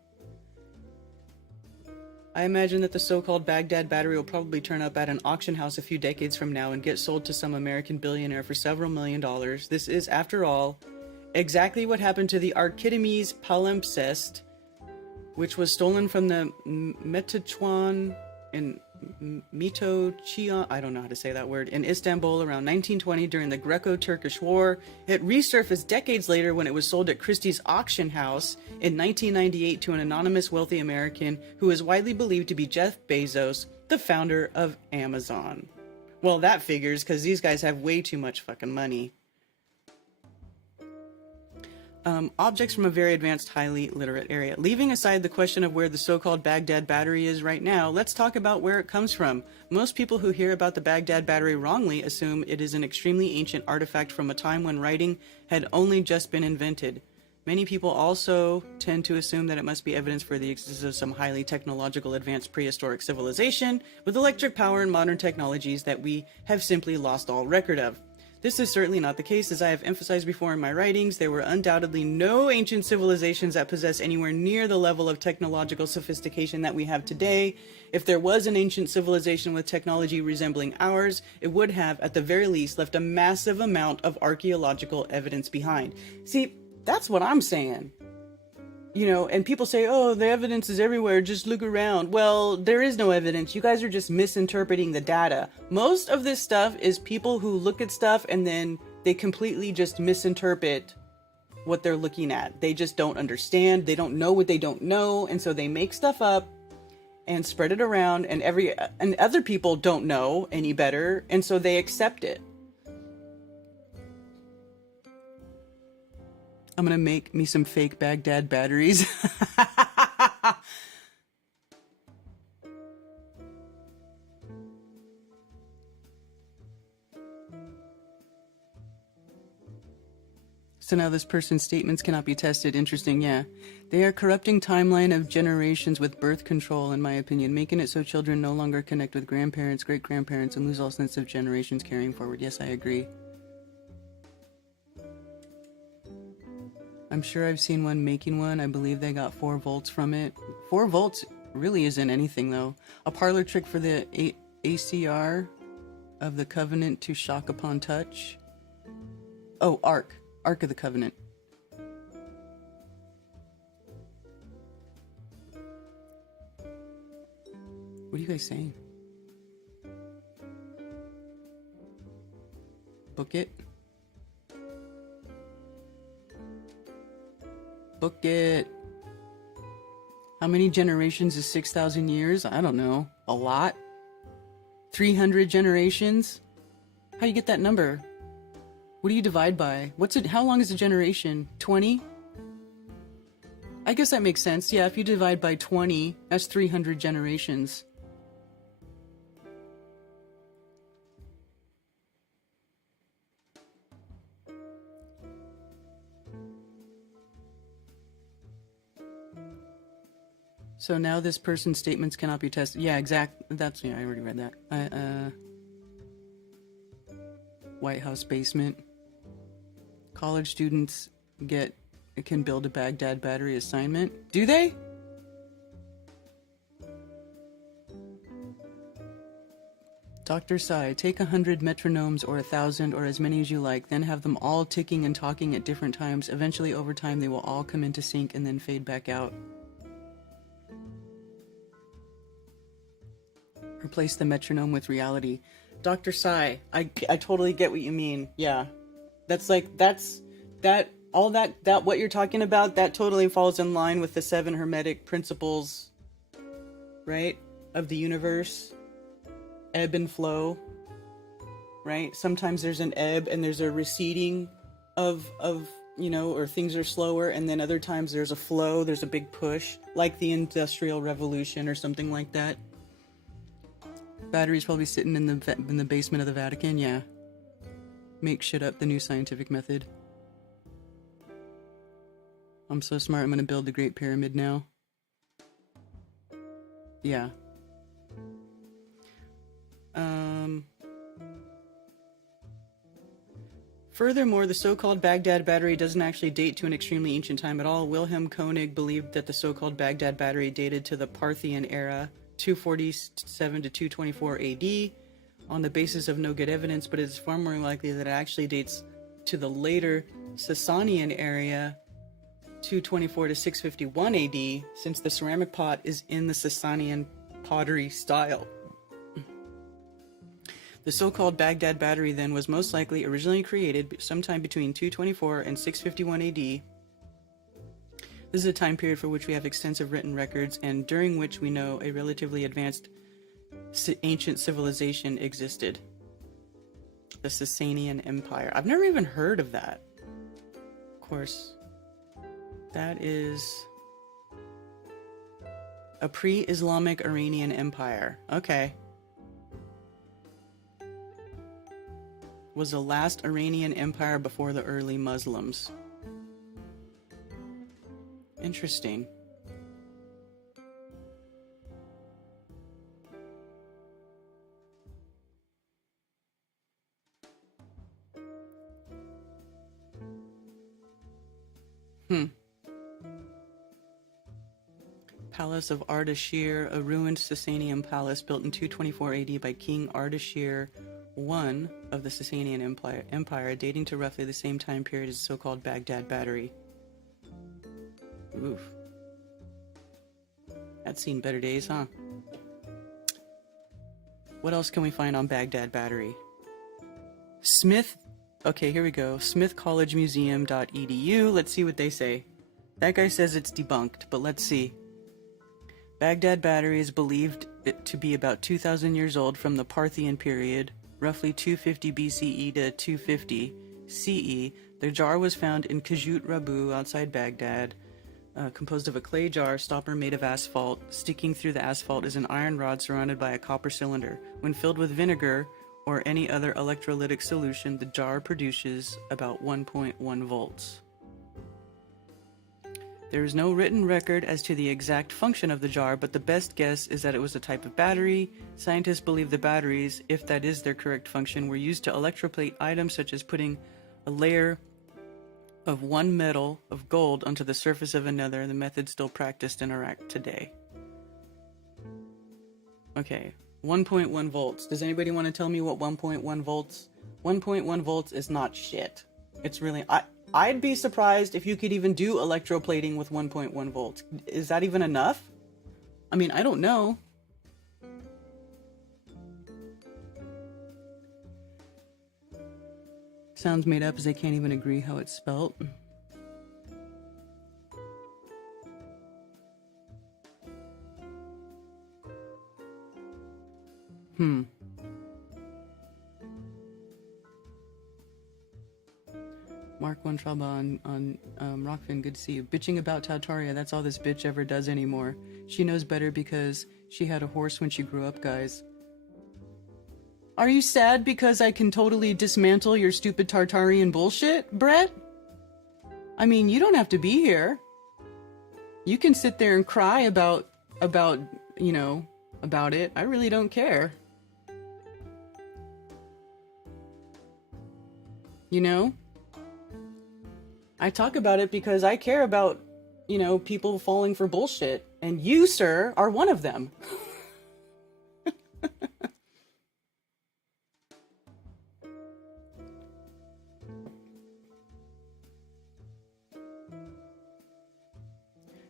I imagine that the so-called Baghdad battery will probably turn up at an auction house a few decades from now and get sold to some American billionaire for several $1 million. This is, after all, exactly what happened to the Archimedes palimpsest, which was stolen from the Metechuan in Mitochian, I don't know how to say that word, in Istanbul around 1920 during the Greco-Turkish War. It resurfaced decades later when it was sold at Christie's auction house in 1998 to an anonymous wealthy American who is widely believed to be Jeff Bezos, the founder of Amazon. Well, that figures, because these guys have way too much fucking money. Objects from a very advanced, highly literate area. Leaving aside the question of where the so-called Baghdad battery is right now, let's talk about where it comes from. Most people who hear about the Baghdad battery wrongly assume it is an extremely ancient artifact from a time when writing had only just been invented. Many people also tend to assume that it must be evidence for the existence of some highly technological advanced prehistoric civilization with electric power and modern technologies that we have simply lost all record of. This is certainly not the case. As I have emphasized before in my writings, there were undoubtedly no ancient civilizations that possess anywhere near the level of technological sophistication that we have today. If there was an ancient civilization with technology resembling ours, it would have, at the very least, left a massive amount of archaeological evidence behind. See, that's what I'm saying. you know, and people say, oh, the evidence is everywhere, just look around. Well, there is no evidence. You guys are just misinterpreting the data. Most of this stuff is people who look at stuff and then they completely just misinterpret what they're looking at. They just don't understand. They don't know what they don't know. And so they make stuff up and spread it around, and other people don't know any better. And so they accept it. I'm gonna make me some fake Baghdad batteries. So now this person's statements cannot be tested. Interesting, yeah. They are corrupting timeline of generations with birth control, in my opinion, making it so children no longer connect with grandparents, great-grandparents, and lose all sense of generations carrying forward. Yes, I agree. I'm sure I've seen one making one. I believe they got 4 volts from it. 4 volts really isn't anything, though. A parlor trick for the ACR of the Covenant to shock upon touch. Oh, Ark of the Covenant. What are you guys saying? Book it. Book it. How many generations is 6,000 years? I don't know. A lot? 300 generations? How do you get that number? What do you divide by? What's it? How long is a generation? 20? I guess that makes sense. Yeah, if you divide by 20, that's 300 generations. So now this person's statements cannot be tested. Yeah, that's, yeah, I already read that. White House basement. College students can build a Baghdad battery assignment. Do they? Dr. Sai, take 100 metronomes or 1,000 or as many as you like, then have them all ticking and talking at different times. Eventually, over time, they will all come into sync and then fade back out. Replace the metronome with reality. Dr. Sai, I totally get what you mean. Yeah. What you're talking about, that totally falls in line with the 7 hermetic principles, right? Of the universe. Ebb and flow, right? Sometimes there's an ebb and there's a receding of, you know, or things are slower, and then other times there's a flow, there's a big push, like the Industrial Revolution or something like that. Batteries probably sitting in the basement of the Vatican, yeah. Make shit up, the new scientific method. I'm so smart, I'm gonna build the Great Pyramid now. Yeah. Furthermore, the so-called Baghdad battery doesn't actually date to an extremely ancient time at all. Wilhelm Koenig believed that the so-called Baghdad battery dated to the Parthian era, 247 to 224 AD, on the basis of no good evidence, but it is far more likely that it actually dates to the later Sasanian area, 224 to 651 AD, since the ceramic pot is in the Sasanian pottery style. The so-called Baghdad battery then was most likely originally created sometime between 224 and 651 AD. This is a time period for which we have extensive written records and during which we know a relatively advanced ancient civilization existed. The Sasanian Empire. I've never even heard of that. Of course, that is a pre-Islamic Iranian empire. Okay. Was the last Iranian empire before the early Muslims. Interesting. Palace of Ardashir, a ruined Sasanian palace built in 224 AD by King Ardashir I of the Sasanian Empire, dating to roughly the same time period as the so-called Baghdad battery. Oof. That's seen better days, huh? What else can we find on Baghdad battery? Smith. Okay, here we go. smithcollegemuseum.edu. Let's see what they say. That guy says it's debunked, but let's see. Baghdad battery is believed to be about 2,000 years old from the Parthian period, roughly 250 BCE to 250 CE. The jar was found in Kajut Rabu outside Baghdad, composed of a clay jar stopper made of asphalt. Sticking through the asphalt is an iron rod surrounded by a copper cylinder. When filled with vinegar or any other electrolytic solution, the jar produces about 1.1 volts. There is no written record as to the exact function of the jar, but the best guess is that it was a type of battery. Scientists believe the batteries, if that is their correct function, were used to electroplate items such as putting a layer of one metal of gold onto the surface of another, the method still practiced in Iraq today. Okay, 1.1 volts. Does anybody want to tell me what 1.1 volts? 1.1 volts is not shit. It's really... I'd be surprised if you could even do electroplating with 1.1 volts. Is that even enough? I mean, I don't know. Sounds made up as they can't even agree how it's spelt. Mark One Traba on Rockfin, good to see you. Bitching about Tartaria, that's all this bitch ever does anymore. She knows better because she had a horse when she grew up, guys. Are you sad because I can totally dismantle your stupid Tartarian bullshit, Brett? I mean, you don't have to be here. You can sit there and cry about you know, about it. I really don't care. You know? I talk about it because I care about, you know, people falling for bullshit. And you, sir, are one of them.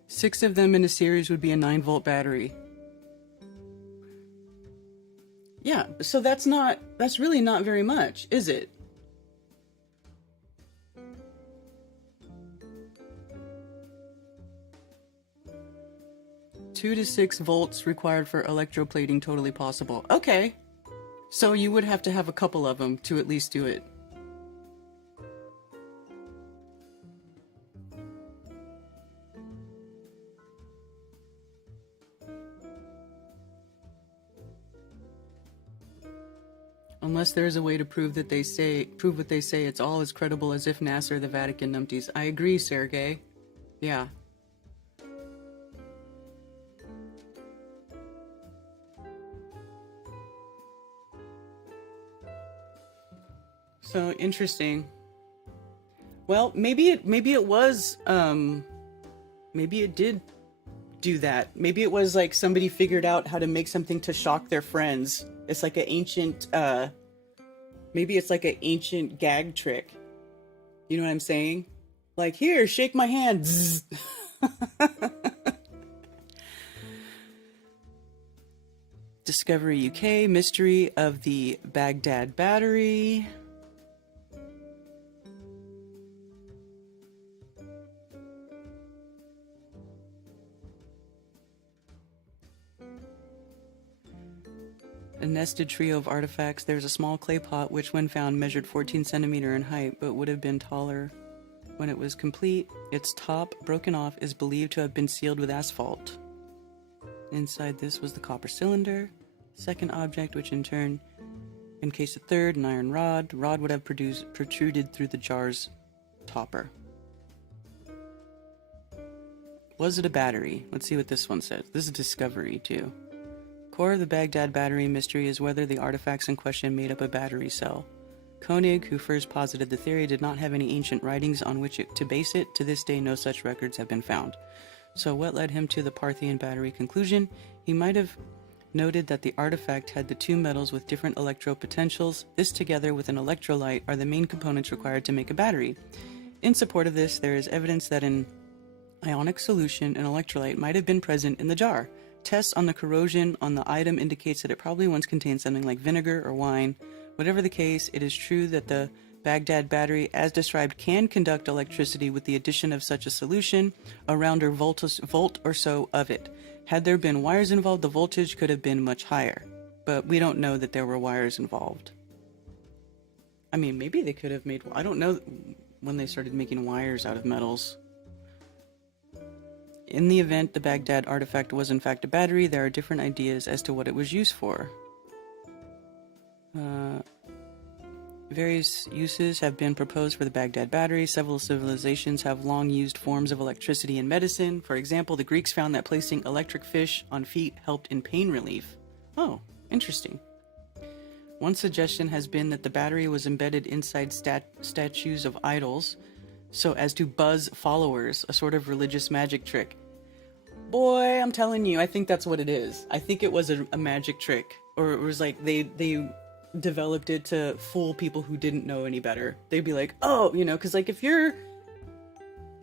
Six of them in a series would be a 9-volt battery. Yeah, so that's really not very much, is it? Two to 6 volts required for electroplating, totally possible. Okay. So you would have to have a couple of them to at least do it. Unless there's a way to prove what they say, it's all as credible as if NASA or the Vatican numpties. I agree, Sergey. Yeah. So interesting. Well, maybe it was maybe it did do that. Maybe it was like somebody figured out how to make something to shock their friends. It's like an ancient maybe it's like an ancient gag trick. You know what I'm saying? Like, here, shake my hand. Discovery UK, mystery of the Baghdad battery. A nested trio of artifacts. There's a small clay pot which, when found, measured 14 centimeters in height, but would have been taller when it was complete. Its top, broken off, is believed to have been sealed with asphalt. Inside this was the copper cylinder. Second object, which in turn encased a third, an iron rod. The rod would have protruded through the jar's topper. Was it a battery? Let's see what this one says. This is Discovery, too. Core of the Baghdad battery mystery is whether the artifacts in question made up a battery cell. Koenig, who first posited the theory, did not have any ancient writings on which to base it. To this day, no such records have been found. So what led him to the Parthian battery conclusion? He might have noted that the artifact had the two metals with different electropotentials. This, together with an electrolyte, are the main components required to make a battery. In support of this, there is evidence that an ionic solution, an electrolyte, might have been present in the jar. Tests on the corrosion on the item indicates that it probably once contained something like vinegar or wine. Whatever the case, it is true that the Baghdad battery, as described, can conduct electricity with the addition of such a solution, around a volt or so of it. Had there been wires involved, the voltage could have been much higher. But we don't know that there were wires involved. I mean, maybe they could have made... I don't know when they started making wires out of metals. In the event the Baghdad artifact was in fact a battery, there are different ideas as to what it was used for. Various uses have been proposed for the Baghdad battery. Several civilizations have long used forms of electricity in medicine. For example, the Greeks found that placing electric fish on feet helped in pain relief. Oh, interesting. One suggestion has been that the battery was embedded inside statues of idols, so as to buzz followers, a sort of religious magic trick. Boy, I'm telling you, I think that's what it is. I think it was a magic trick. Or it was like they developed it to fool people who didn't know any better. They'd be like, oh, you know, because like if you're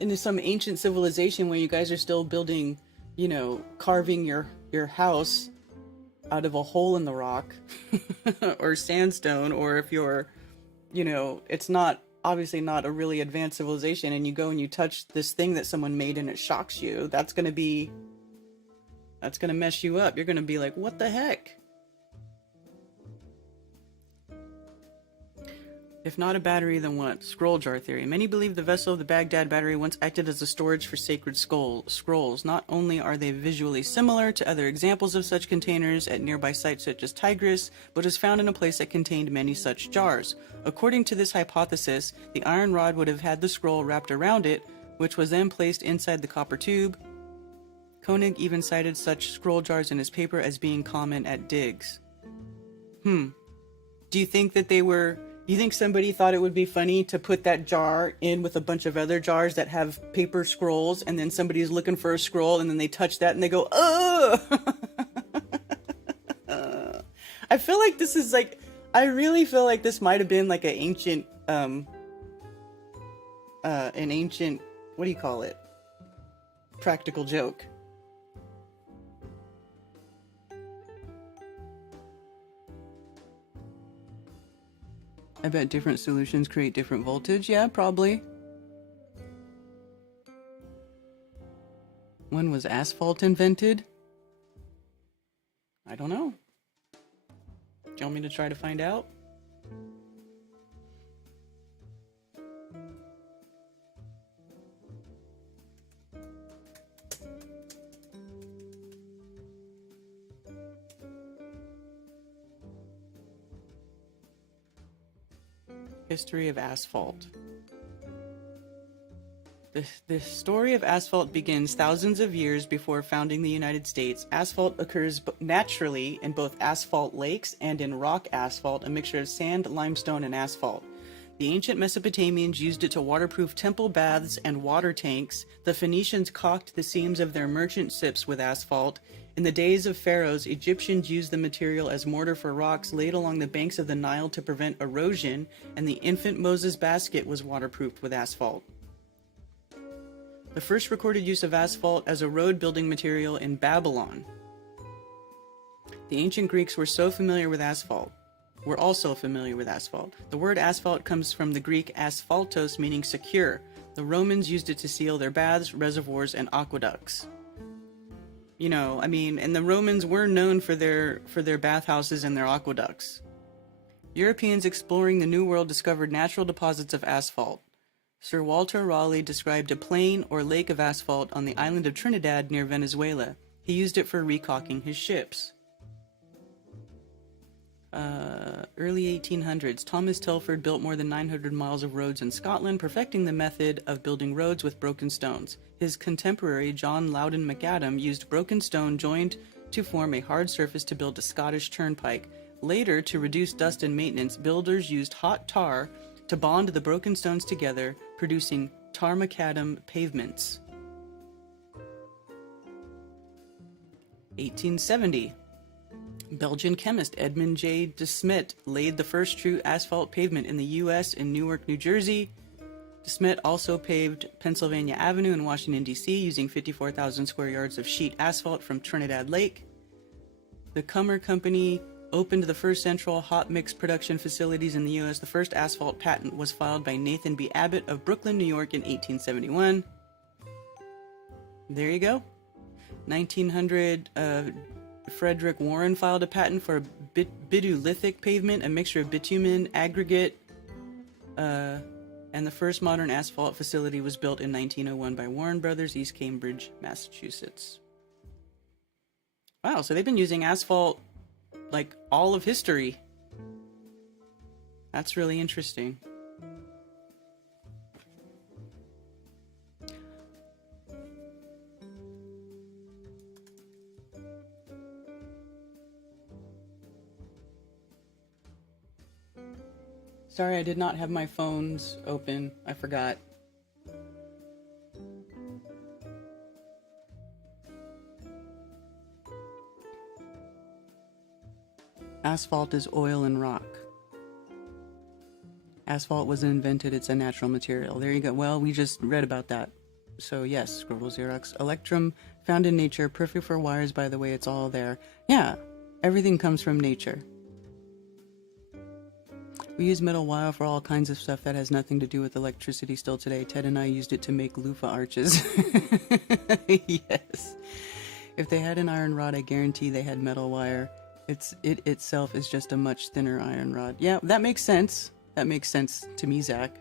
into some ancient civilization where you guys are still building, you know, carving your house out of a hole in the rock or sandstone, or if you're, you know, it's not obviously not a really advanced civilization and you go and you touch this thing that someone made and it shocks you, that's going to mess you up. You're going to be like, what the heck? If not a battery, then what? Scroll jar theory. Many believe the vessel of the Baghdad battery once acted as a storage for sacred scrolls. Not only are they visually similar to other examples of such containers at nearby sites such as Tigris, but is found in a place that contained many such jars. According to this hypothesis, the iron rod would have had the scroll wrapped around it, which was then placed inside the copper tube. Koenig even cited such scroll jars in his paper as being common at digs. Do you think that they were... You think somebody thought it would be funny to put that jar in with a bunch of other jars that have paper scrolls, and then somebody's looking for a scroll, and then they touch that and they go, oh! I feel like this is like, I really feel like this might have been like an ancient, what do you call it? Practical joke. I bet different solutions create different voltage. Yeah, probably. When was asphalt invented? I don't know. Do you want me to try to find out? History of asphalt. The story of asphalt begins thousands of years before founding the United States. Asphalt occurs naturally in both asphalt lakes and in rock asphalt, a mixture of sand, limestone, and asphalt. The ancient Mesopotamians used it to waterproof temple baths and water tanks. The Phoenicians caulked the seams of their merchant ships with asphalt. In the days of pharaohs, Egyptians used the material as mortar for rocks laid along the banks of the Nile to prevent erosion, and the infant Moses basket was waterproofed with asphalt. The first recorded use of asphalt as a road building material in Babylon. The ancient Greeks were also familiar with asphalt. The word asphalt comes from the Greek asphaltos, meaning secure. The Romans used it to seal their baths, reservoirs, and aqueducts. You know, I mean, and the Romans were known for their bathhouses and their aqueducts. Europeans exploring the New World discovered natural deposits of asphalt. Sir Walter Raleigh described a plain or lake of asphalt on the island of Trinidad near Venezuela. He used it for recalking his ships. Early 1800s, Thomas Telford built more than 900 miles of roads in Scotland, perfecting the method of building roads with broken stones. His contemporary, John Loudon McAdam, used broken stone joined to form a hard surface to build a Scottish turnpike. Later, to reduce dust and maintenance, builders used hot tar to bond the broken stones together, producing tar macadam pavements. 1870. Belgian chemist Edmund J. de Smet laid the first true asphalt pavement in the U.S. in Newark, New Jersey. DeSmet also paved Pennsylvania Avenue in Washington, D.C., using 54,000 square yards of sheet asphalt from Trinidad Lake. The Cummer Company opened the first central hot mix production facilities in the U.S. The first asphalt patent was filed by Nathan B. Abbott of Brooklyn, New York in 1871. There you go. 1900, Frederick Warren filed a patent for bidulithic pavement, a mixture of bitumen, aggregate, and the first modern asphalt facility was built in 1901 by Warren Brothers, East Cambridge, Massachusetts. Wow, so they've been using asphalt like all of history. That's really interesting. Sorry, I did not have my phones open. I forgot. Asphalt is oil and rock. Asphalt wasn't invented, it's a natural material. There you go. Well, we just read about that. So yes, Scrotal Xerox. Electrum, found in nature, perfect for wires, by the way, it's all there. Yeah, everything comes from nature. We use metal wire for all kinds of stuff that has nothing to do with electricity still today. Ted and I used it to make loofah arches. Yes. If they had an iron rod, I guarantee they had metal wire. It itself is just a much thinner iron rod. Yeah, that makes sense. That makes sense to me, Zach.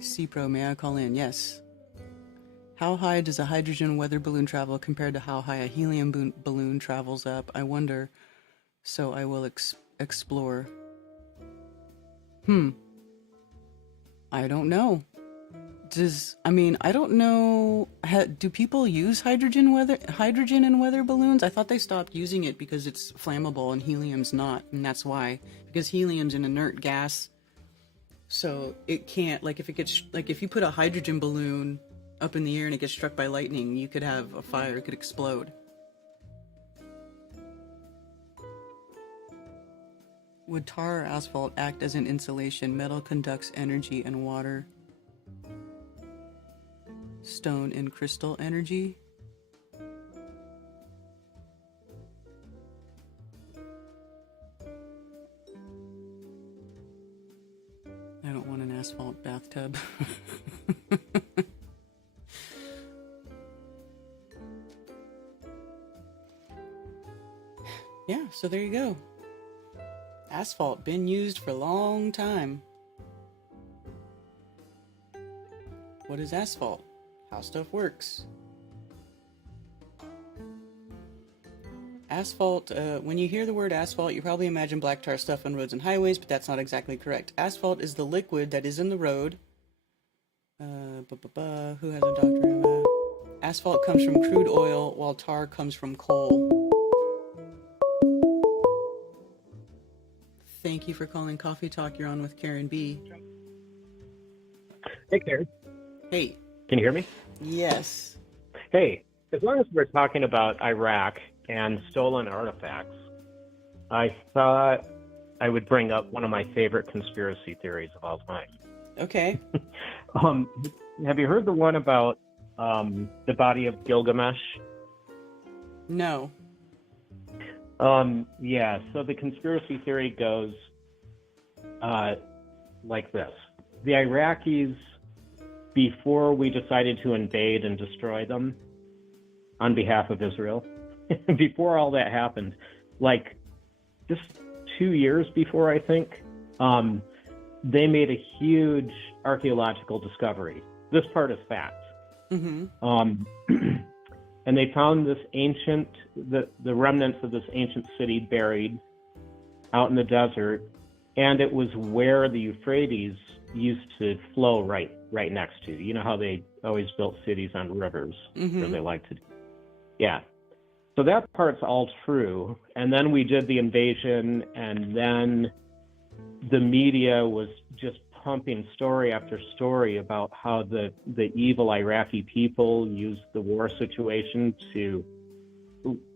C-Pro, may I call in? Yes. How high does a hydrogen weather balloon travel compared to how high a helium balloon travels up? I wonder. So I will explore. I don't know. I don't know. Do people use hydrogen in weather balloons? I thought they stopped using it because it's flammable and helium's not, and that's why. Because helium's an inert gas, so it can't. Like if you put a hydrogen balloon up in the air and it gets struck by lightning, you could have a fire. It could explode. Would tar or asphalt act as an insulation? Metal conducts energy and water. Stone and crystal energy. I don't want an asphalt bathtub. Yeah, so there you go. Asphalt, been used for a long time. What is asphalt? How stuff works. Asphalt, when you hear the word asphalt, you probably imagine black tar stuff on roads and highways, but that's not exactly correct. Asphalt is the liquid that is in the road. Who has a doctorate? Asphalt comes from crude oil, while tar comes from coal. Thank you for calling Coffee Talk. You're on with Karen B. Hey, Karen. Hey. Can you hear me? Yes. Hey, as long as we're talking about Iraq and stolen artifacts, I thought I would bring up one of my favorite conspiracy theories of all time. Okay. Have you heard the one about the body of Gilgamesh? No. Yeah, so the conspiracy theory goes like this. The Iraqis, before we decided to invade and destroy them on behalf of Israel, before all that happened, like just 2 years before, I think, they made a huge archaeological discovery. This part is fact. Mm-hmm. And they found this ancient, the remnants of this ancient city buried out in the desert, and it was where the Euphrates used to flow right next to. You know how they always built cities on rivers, where they like to do. Yeah. So that part's all true. And then we did the invasion, and then the media was just pumping story after story about how the evil Iraqi people used the war situation to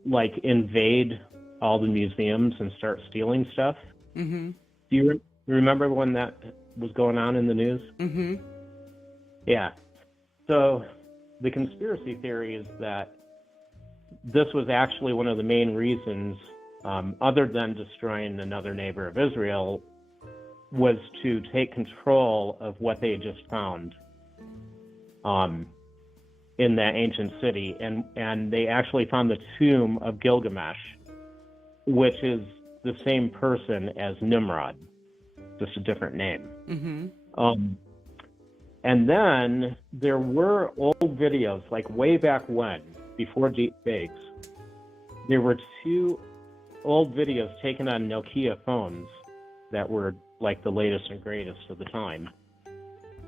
like invade all the museums and start stealing stuff. Mm-hmm. Do you remember when that was going on in the news? Mm-hmm. Yeah. So the conspiracy theory is that this was actually one of the main reasons, other than destroying another neighbor of Israel, was to take control of what they had just found in that ancient city. And they actually found the tomb of Gilgamesh, which is the same person as Nimrod, just a different name. Mm-hmm. And then there were old videos, like way back when, before deep fakes, there were 2 old videos taken on Nokia phones that were like the latest and greatest of the time,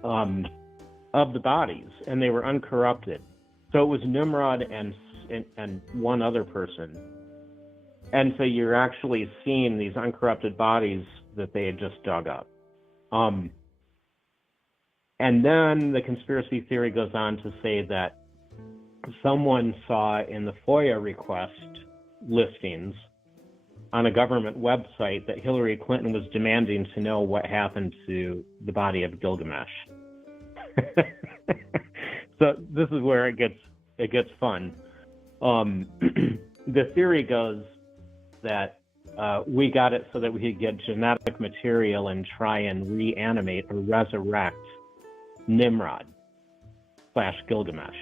of the bodies, and they were uncorrupted. So it was Nimrod and one other person. And so you're actually seeing these uncorrupted bodies that they had just dug up. And then the conspiracy theory goes on to say that someone saw in the FOIA request listings on a government website that Hillary Clinton was demanding to know what happened to the body of Gilgamesh. So this is where it gets fun. The theory goes that we got it so that we could get genetic material and try and reanimate or resurrect Nimrod / Gilgamesh.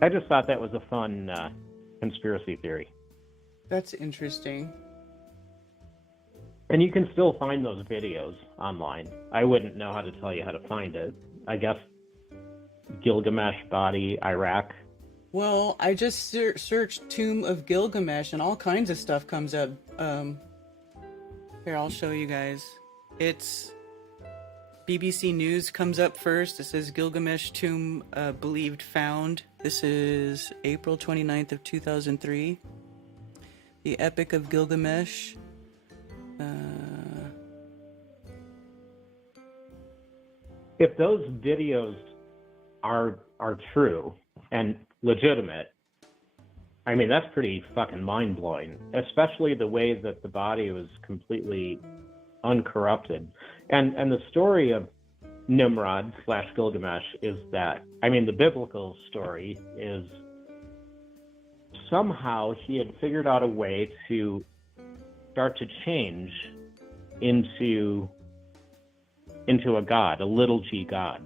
I just thought that was a fun conspiracy theory. That's interesting. And you can still find those videos online. I wouldn't know how to tell you how to find it. I guess Gilgamesh body, Iraq. Well, I just searched Tomb of Gilgamesh and all kinds of stuff comes up. Here, I'll show you guys. It's BBC News comes up first. It says Gilgamesh tomb believed found. This is April 29th of 2003. The Epic of Gilgamesh. If those videos are true and legitimate, I mean, that's pretty fucking mind-blowing, especially the way that the body was completely uncorrupted. And the story of Nimrod / Gilgamesh is that, I mean, the biblical story is somehow he had figured out a way to start to change into a god, a little g god.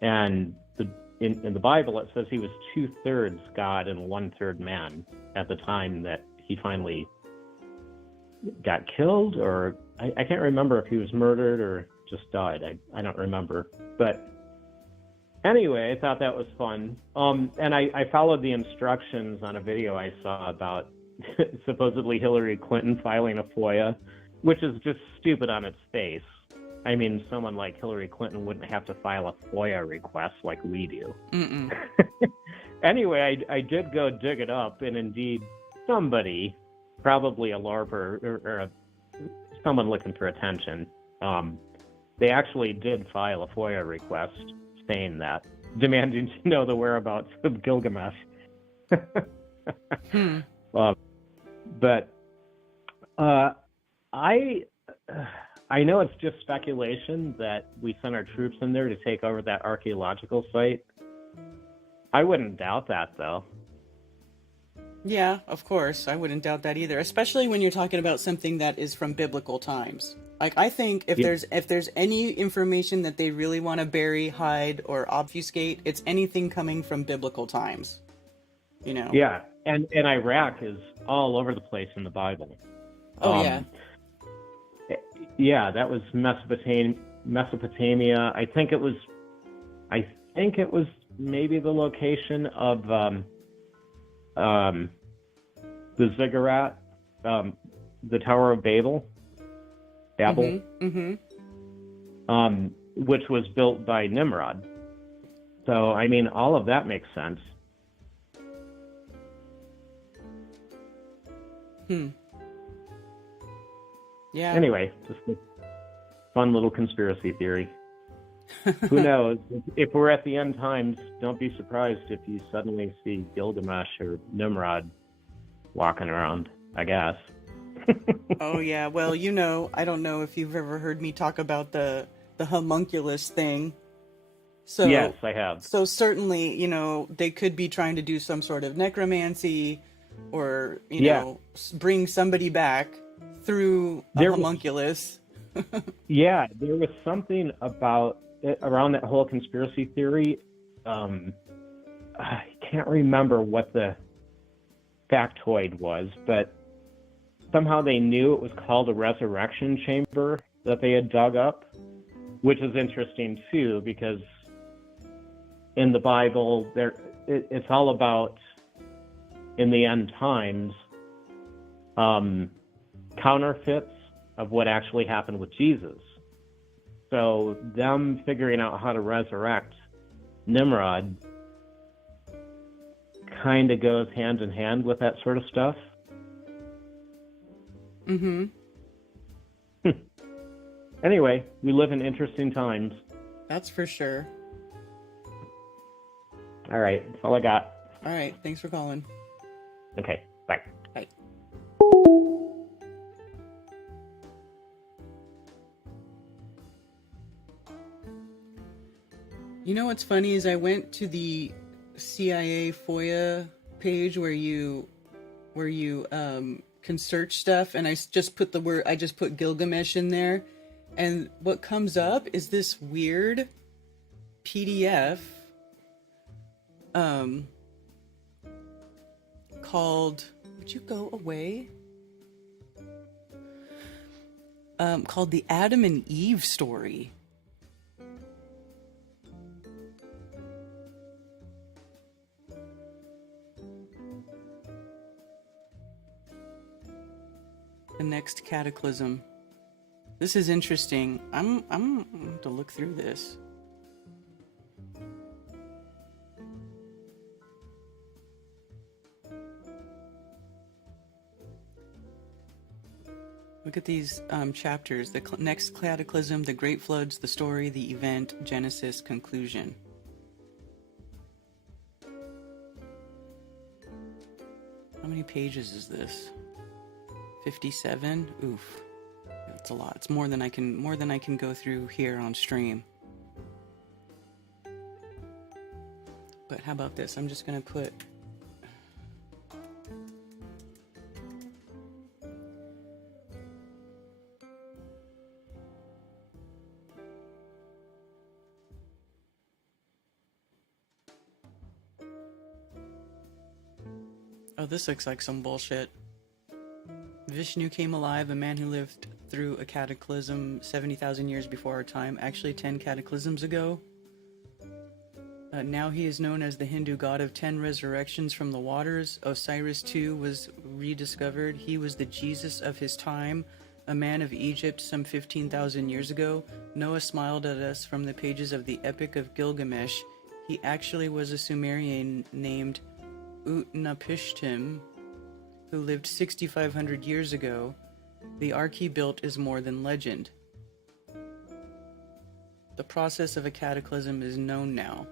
And in the Bible, it says he was 2/3 God and 1/3 man at the time that he finally got killed, or I can't remember if he was murdered or just died. I don't remember. But anyway, I thought that was fun. And I followed the instructions on a video I saw about supposedly Hillary Clinton filing a FOIA, which is just stupid on its face. I mean, someone like Hillary Clinton wouldn't have to file a FOIA request like we do. Anyway, I did go dig it up, and indeed, somebody, probably a LARPer or someone looking for attention, they actually did file a FOIA request saying that, demanding to know the whereabouts of Gilgamesh. But I know it's just speculation that we sent our troops in there to take over that archaeological site. I wouldn't doubt that, though. Yeah, of course. I wouldn't doubt that either, especially when you're talking about something that is from biblical times. Like, I think if there's any information that they really want to bury, hide, or obfuscate, it's anything coming from biblical times. You know? Yeah, and Iraq is all over the place in the Bible. Oh, yeah. Yeah, that was Mesopotamia. I think it was maybe the location of the ziggurat, the Tower of Babel, which was built by Nimrod. So, I mean, all of that makes sense. Yeah. Anyway, just a fun little conspiracy theory. Who knows? If we're at the end times, don't be surprised if you suddenly see Gilgamesh or Nimrod walking around. I guess. Oh yeah, well, I don't know if you've ever heard me talk about the homunculus thing. Yes, So I have. so certainly, they could be trying to do some sort of necromancy or, Yeah, bring somebody back through a there was. homunculus. Yeah, there was something about around that whole conspiracy theory. I can't remember what the factoid was, but somehow they knew it was called a resurrection chamber that they had dug up, which is interesting too, because in the Bible, it's all about, in the end times, counterfeits of what actually happened with Jesus. So them figuring out how to resurrect Nimrod kind of goes hand in hand with that sort of stuff. Mm-hmm. Anyway, we live in interesting times. That's for sure. All right, that's all I got. All right, thanks for calling. Okay, bye. Bye. You know what's funny is I went to the CIA FOIA page where you can search stuff, and I just put Gilgamesh in there, and what comes up is this weird PDF called, would you go away? Called the Adam and Eve story. The next cataclysm. This is interesting. I'm going to look through this. Look at these chapters. The next cataclysm, the great floods, the story, the event, Genesis, conclusion. How many pages is this? 57? Oof. That's a lot. It's more than I can go through here on stream. But how about this? I'm just going to put Oh, this looks like some bullshit. Vishnu came alive, a man who lived through a cataclysm 70,000 years before our time, actually 10 cataclysms ago. Now he is known as the Hindu god of 10 resurrections from the waters. Osiris too was rediscovered. He was the Jesus of his time, a man of Egypt some 15,000 years ago. Noah smiled at us from the pages of the Epic of Gilgamesh. He actually was a Sumerian named Utnapishtim, who lived 6,500 years ago. The ark he built is more than legend. The process of a cataclysm is known now.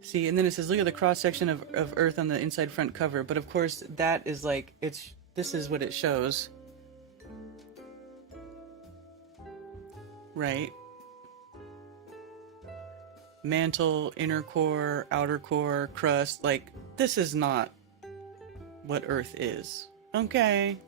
See, and then it says, look at the cross-section of Earth on the inside front cover. But of course, that is like, this is what it shows. Right? Mantle, inner core, outer core, crust. Like, this is not what Earth is. Okay.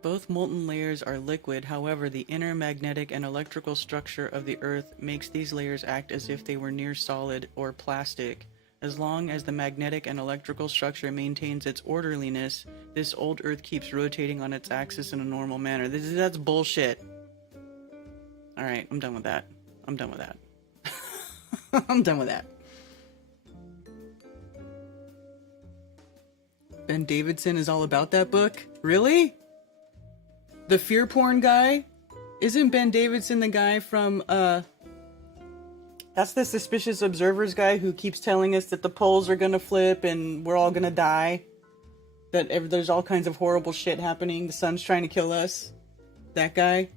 Both molten layers are liquid, however, the inner magnetic and electrical structure of the Earth makes these layers act as if they were near solid or plastic. As long as the magnetic and electrical structure maintains its orderliness, this old Earth keeps rotating on its axis in a normal manner. That's bullshit. Alright, I'm done with that. I'm done with that. I'm done with that. Ben Davidson is all about that book? Really? The fear porn guy? Isn't Ben Davidson the guy from, that's the Suspicious Observers guy who keeps telling us that the poles are gonna flip and we're all gonna die? That there's all kinds of horrible shit happening, the sun's trying to kill us? That guy?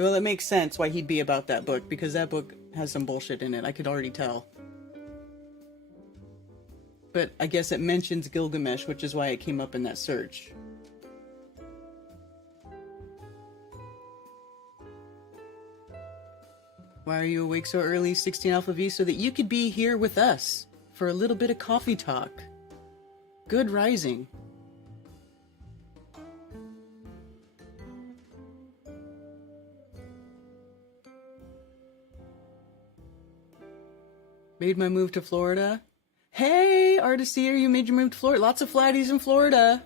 Well, it makes sense why he'd be about that book, because that book has some bullshit in it. I could already tell. But I guess it mentions Gilgamesh, which is why it came up in that search. Why are you awake so early, 16 Alpha V? So that you could be here with us for a little bit of coffee talk. Good rising. Made my move to Florida. Hey, Artiseer, you made your move to Florida. Lots of flatties in Florida.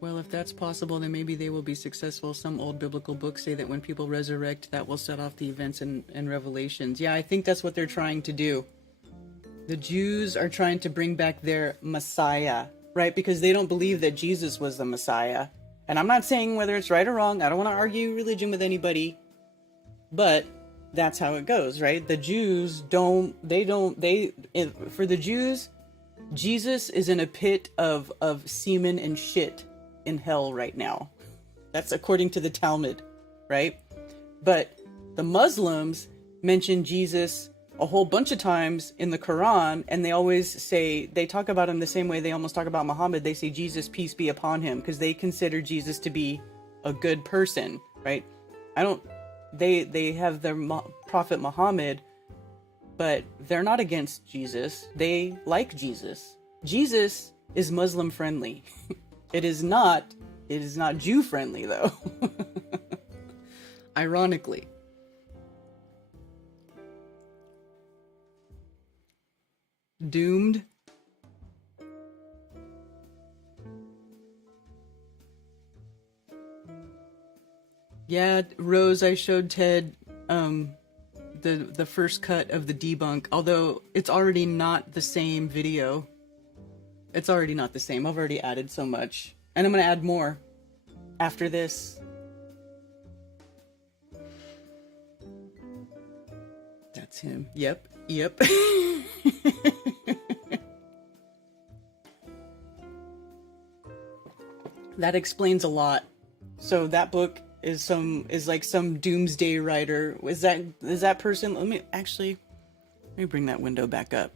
Well, if that's possible, then maybe they will be successful. Some old biblical books say that when people resurrect, that will set off the events and revelations. Yeah, I think that's what they're trying to do. The Jews are trying to bring back their Messiah, right? Because they don't believe that Jesus was the Messiah. And I'm not saying whether it's right or wrong. I don't want to argue religion with anybody. But that's how it goes, right? The Jews for the Jews, Jesus is in a pit of semen and shit in hell right now. That's according to the Talmud, right? But the Muslims mention Jesus a whole bunch of times in the Quran, and they always say, they talk about him the same way they almost talk about Muhammad. They say, Jesus, peace be upon him, because they consider Jesus to be a good person, right? They have their prophet Muhammad, but they're not against Jesus. They like Jesus. Jesus is Muslim friendly. It is not Jew friendly though. Ironically. Doomed. Yeah, Rose, I showed Ted the first cut of the debunk, although it's already not the same video. It's already not the same. I've already added so much. And I'm going to add more after this. That's him. Yep. That explains a lot. So that book is like some doomsday writer. Is that person? Let me bring that window back up.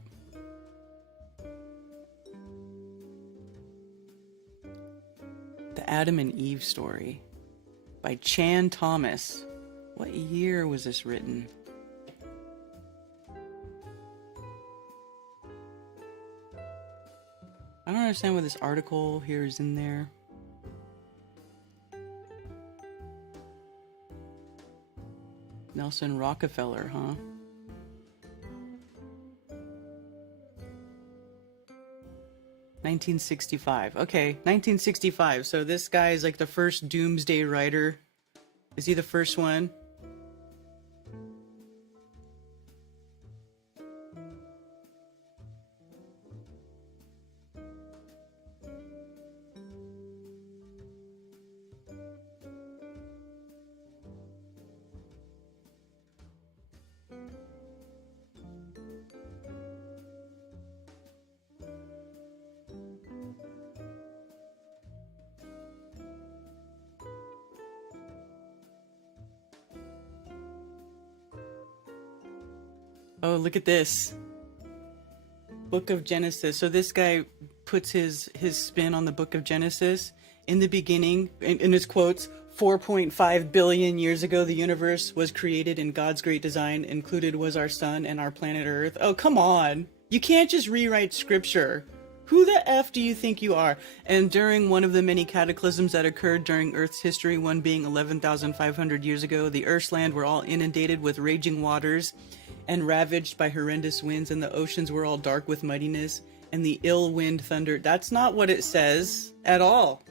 The Adam and Eve Story by Chan Thomas. What year was this written? I don't understand what this article here is in there. Nelson Rockefeller, huh? (1965). Okay, 1965. So this guy is like the first doomsday writer. Is he the first one? Oh, look at this. Book of Genesis. So this guy puts his spin on the Book of Genesis. In the beginning, in his quotes, 4.5 billion years ago, the universe was created in God's great design. Included was our sun and our planet Earth. Oh, come on. You can't just rewrite scripture. Who the F do you think you are? And during one of the many cataclysms that occurred during Earth's history, one being 11,500 years ago, the Earth's land were all inundated with raging waters and ravaged by horrendous winds, and the oceans were all dark with mightiness, and the ill wind thundered. That's not what it says at all.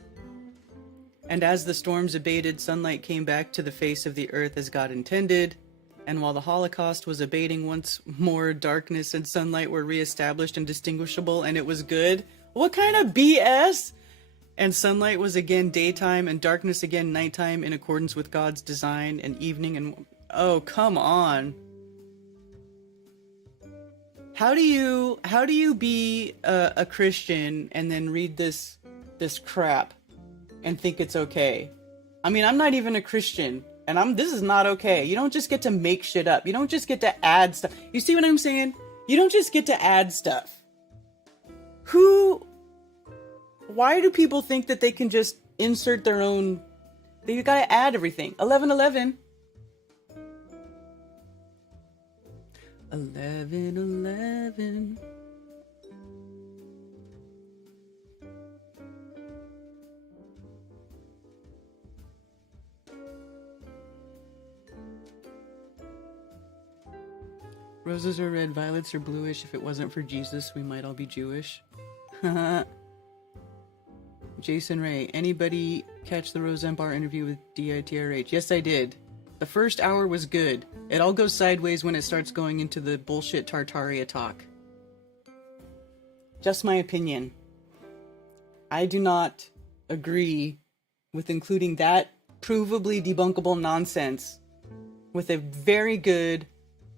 And as the storms abated, sunlight came back to the face of the earth as God intended, and while the Holocaust was abating once more, darkness and sunlight were reestablished and distinguishable, and it was good. What kind of BS? And sunlight was again daytime, and darkness again nighttime, in accordance with God's design, and evening and... Oh, come on. How do you be a Christian and then read this crap and think it's okay? I mean, I'm not even a Christian, and this is not okay. You don't just get to make shit up. You don't just get to add stuff. You see what I'm saying? You don't just get to add stuff. Why do people think that they can just insert their own? You gotta add everything. 11:11. 11:11. Roses are red, violets are bluish. If it wasn't for Jesus, we might all be Jewish. Jason Ray, anybody catch the Rose Empire interview with DITRH? Yes, I did. The first hour was good. It all goes sideways when it starts going into the bullshit Tartaria talk. Just my opinion. I do not agree with including that provably debunkable nonsense with a very good,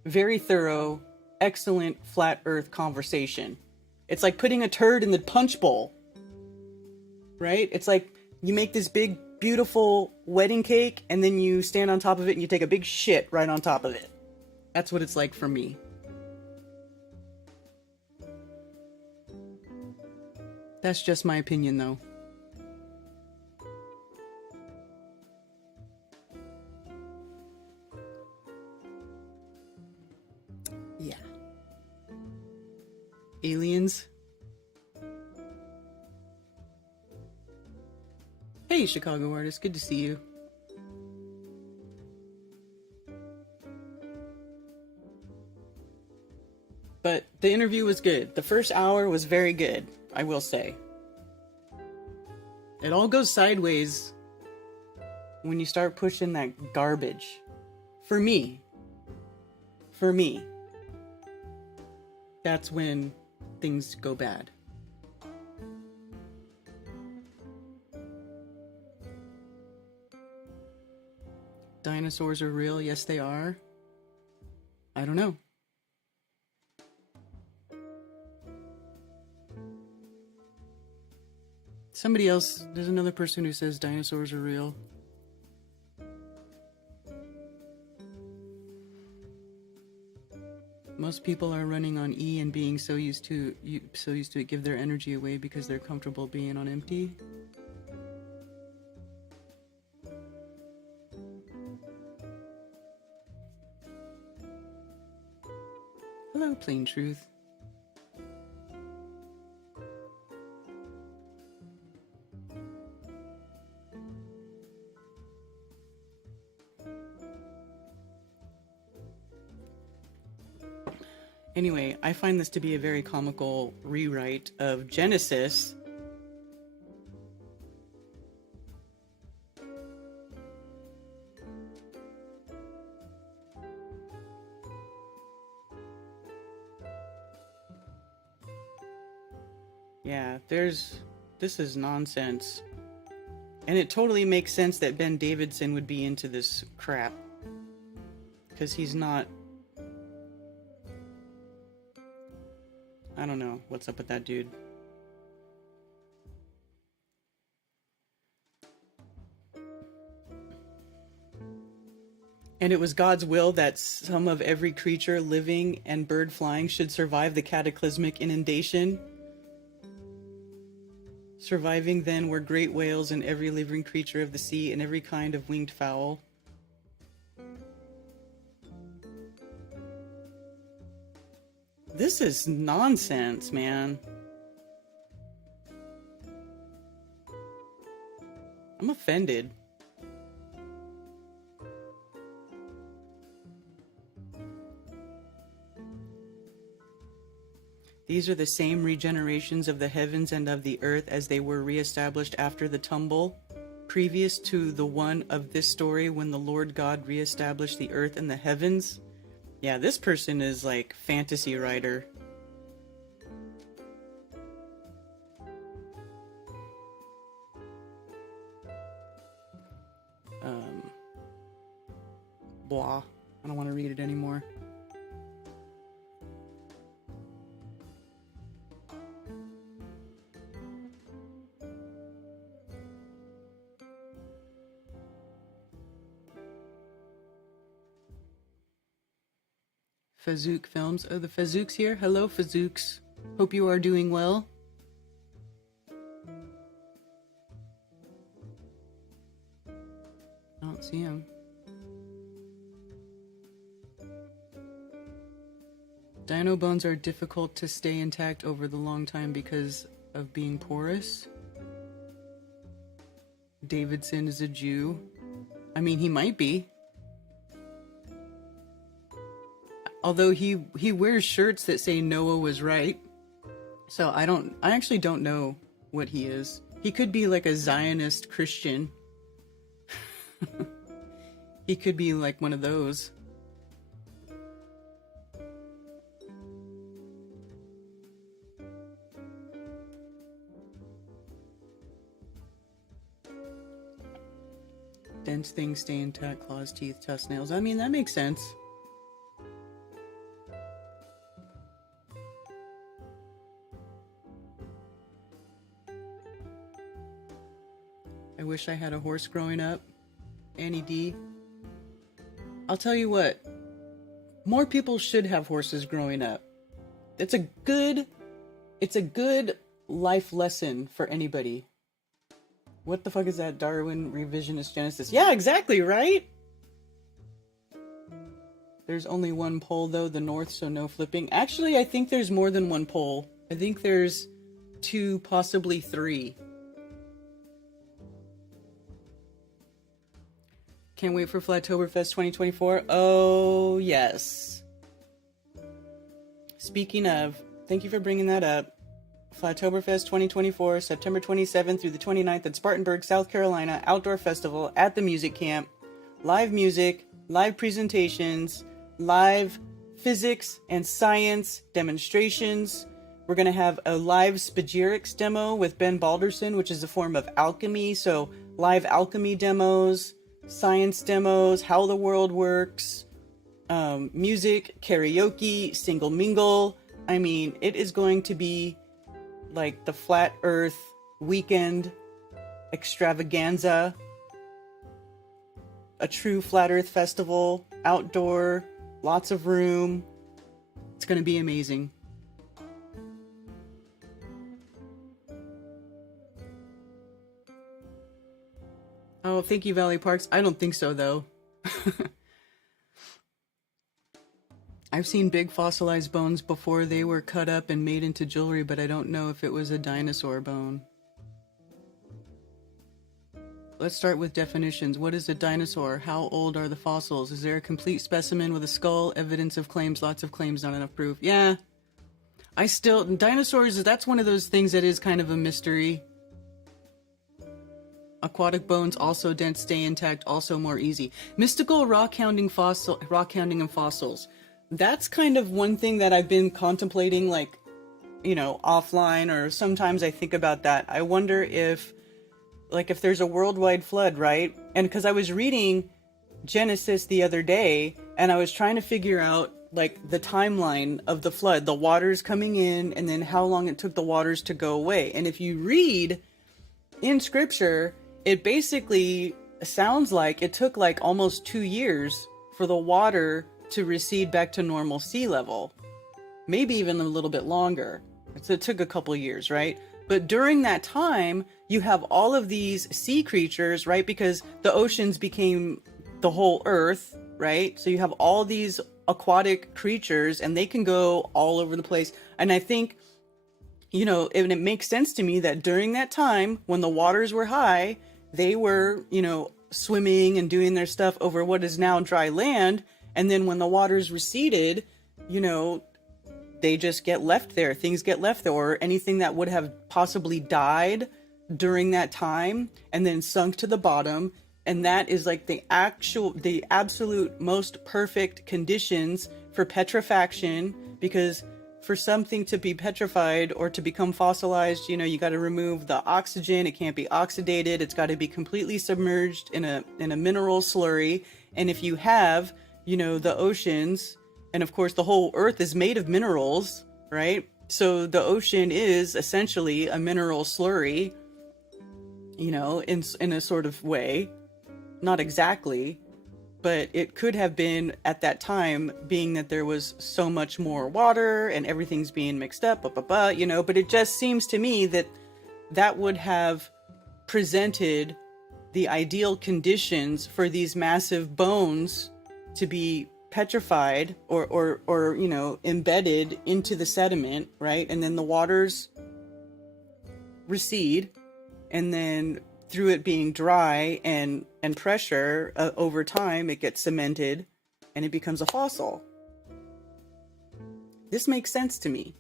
very thorough, excellent flat earth conversation. It's like putting a turd in the punch bowl. Right? It's like you make this big, beautiful wedding cake and then you stand on top of it and you take a big shit right on top of it. That's what it's like for me. That's just my opinion, though. Yeah. Aliens. Hey, Chicago artist. Good to see you. But the interview was good. The first hour was very good, I will say. It all goes sideways when you start pushing that garbage. For me. That's when things go bad. Dinosaurs are real? Yes, they are. I don't know. Somebody else, there's another person who says dinosaurs are real. Most people are running on E and being so used to it give their energy away because they're comfortable being on empty. Hello, Plain Truth. Anyway, I find this to be a very comical rewrite of Genesis. Yeah, this is nonsense. And it totally makes sense that Ben Davidson would be into this crap. Because he's not... I don't know what's up with that dude. And it was God's will that some of every creature living and bird flying should survive the cataclysmic inundation. Surviving then were great whales and every living creature of the sea and every kind of winged fowl. This is nonsense, man. I'm offended. These are the same regenerations of the heavens and of the earth as they were reestablished after the tumble, previous to the one of this story when the Lord God reestablished the earth and the heavens. Yeah, this person is like fantasy writer. Blah. I don't want to read it anymore. Fazook Films. Oh, the Fazook's here. Hello, Fazooks. Hope you are doing well. I don't see him. Dino bones are difficult to stay intact over the long time because of being porous. Davidson is a Jew. I mean, he might be. Although he wears shirts that say Noah was right. So I actually don't know what he is. He could be like a Zionist Christian. He could be like one of those. Dense things stay intact, claws, teeth, tusks, nails. I mean, that makes sense. I wish I had a horse growing up. Annie D. I'll tell you what. More people should have horses growing up. It's a good life lesson for anybody. What the fuck is that? Darwin revisionist Genesis? Yeah, exactly, right? There's only one pole, though, the north, so no flipping. Actually, I think there's more than one pole. I think there's 2, possibly 3. Can't wait for Flatoberfest 2024. Oh, yes. Speaking of, thank you for bringing that up. Flatoberfest 2024, September 27th through the 29th at Spartanburg, South Carolina, outdoor festival at the music camp. Live music, live presentations, live physics and science demonstrations. We're going to have a live spagyrics demo with Ben Balderson, which is a form of alchemy. So live alchemy demos, science demos, how the world works, music, karaoke, single mingle. I mean, it is going to be like the Flat Earth weekend extravaganza, a true Flat Earth festival, outdoor, lots of room. It's going to be amazing. Oh, thank you, Valley Parks. I don't think so, though. I've seen big fossilized bones before they were cut up and made into jewelry, but I don't know if it was a dinosaur bone. Let's start with definitions. What is a dinosaur? How old are the fossils? Is there a complete specimen with a skull? Evidence of claims, lots of claims, not enough proof. Yeah. Dinosaurs, that's one of those things that is kind of a mystery. Aquatic bones, also dense, stay intact, also more easy. Mystical rock hounding and fossils. That's kind of one thing that I've been contemplating, like, you know, offline, or sometimes I think about that. I wonder if there's a worldwide flood, right? And because I was reading Genesis the other day, and I was trying to figure out, like, the timeline of the flood, the waters coming in, and then how long it took the waters to go away. And if you read in scripture, it basically sounds like it took like almost 2 years for the water to recede back to normal sea level. Maybe even a little bit longer. So it took a couple years, right? But during that time, you have all of these sea creatures, right? Because the oceans became the whole earth, right? So you have all these aquatic creatures, and they can go all over the place. And I think, you know, and it makes sense to me that during that time, when the waters were high, they were, you know, swimming and doing their stuff over what is now dry land. And then when the waters receded, you know, they just get left there. Things get left there, or anything that would have possibly died during that time and then sunk to the bottom. And that is like the absolute most perfect conditions for petrifaction, because for something to be petrified or to become fossilized, you know, you got to remove the oxygen. It can't be oxidated. It's got to be completely submerged in a mineral slurry. And if you have, you know, the oceans, and of course the whole earth is made of minerals, right? So the ocean is essentially a mineral slurry, you know, in a sort of way. Not exactly, but it could have been at that time, being that there was so much more water and everything's being mixed up, you know, but it just seems to me that that would have presented the ideal conditions for these massive bones to be petrified or you know, embedded into the sediment, right? And then the waters recede, and then through it being dry and pressure, over time it gets cemented and it becomes a fossil. This makes sense to me.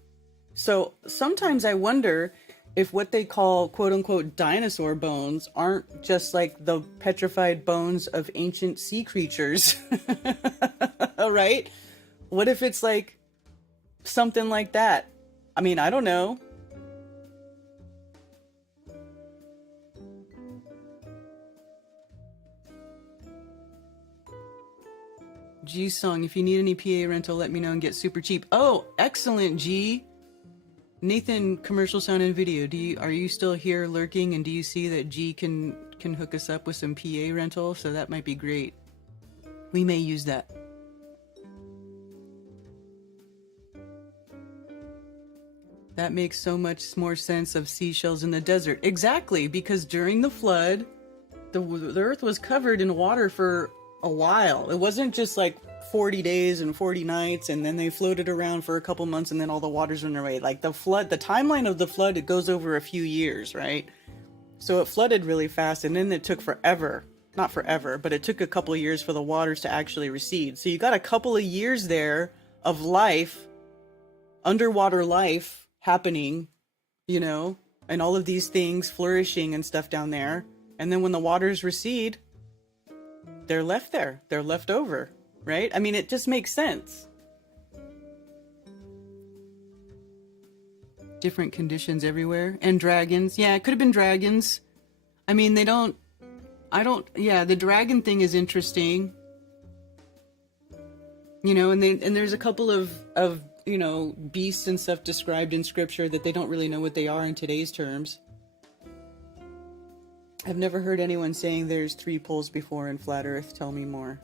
So sometimes I wonder if what they call quote unquote dinosaur bones aren't just like the petrified bones of ancient sea creatures. Right? What if it's like something like that? I mean, I don't know. G Song, if you need any PA rental, let me know and get super cheap. Oh, excellent, G. Nathan, commercial sound and video. Are you still here lurking, and do you see that G can hook us up with some PA rental? So that might be great. We may use that. That makes so much more sense of seashells in the desert. Exactly, because during the flood, the earth was covered in water for a while. It wasn't just like 40 days and 40 nights and then they floated around for a couple months and then all the waters went away. Like the flood, the timeline of the flood, it goes over a few years, right? So it flooded really fast, and then it took forever. Not forever, but it took a couple of years for the waters to actually recede. So you got a couple of years there of life, underwater life happening, you know, and all of these things flourishing and stuff down there. And then when the waters recede, they're left there. They're left over, right? I mean, it just makes sense. Different conditions everywhere. And dragons. Yeah, it could have been dragons. I mean, yeah, the dragon thing is interesting. You know, and there's a couple of, you know, beasts and stuff described in scripture that they don't really know what they are in today's terms. I've never heard anyone saying there's 3 poles before in flat earth. Tell me more.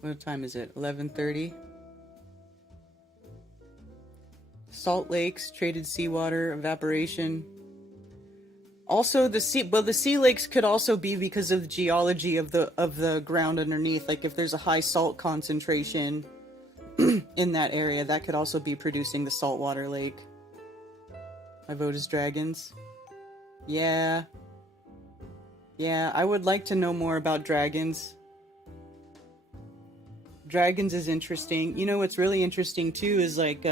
What time is it? 11:30. Salt lakes, traded seawater, evaporation. Also the sea lakes could also be because of the geology of the ground underneath. Like if there's a high salt concentration in that area, that could also be producing the saltwater lake. My vote is dragons. Yeah, I would like to know more about dragons. Dragons is interesting. You know what's really interesting too is like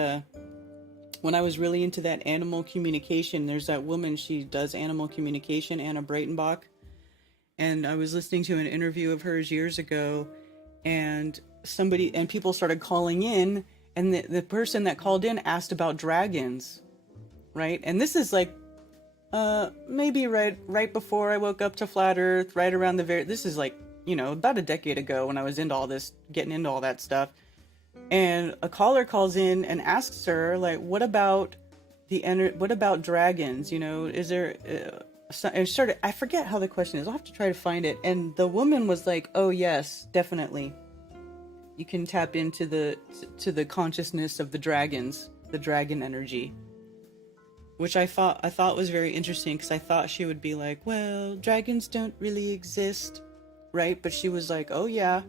when I was really into that animal communication, there's that woman, she does animal communication, Anna Breitenbach, and I was listening to an interview of hers years ago, and people started calling in, and the person that called in asked about dragons, right? And this is like maybe right before I woke up to flat earth, right around this is like, you know, about a decade ago when I was into all this, getting into all that stuff. And a caller calls in and asks her, like, what about dragons? You know, is there I forget how the question is. I'll have to try to find it. And the woman was like, oh yes, definitely. You can tap into the consciousness of the dragons, the dragon energy. Which I thought was very interesting, because I thought she would be like, well, dragons don't really exist, right? But she was like, oh yeah.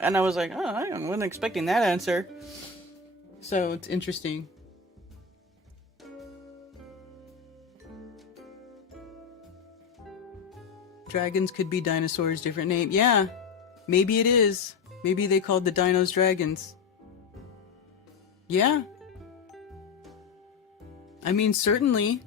And I was like, oh, I wasn't expecting that answer. So it's interesting. Dragons could be dinosaurs, different name. Yeah, maybe it is. Maybe they called the dinos dragons. Yeah. I mean, certainly.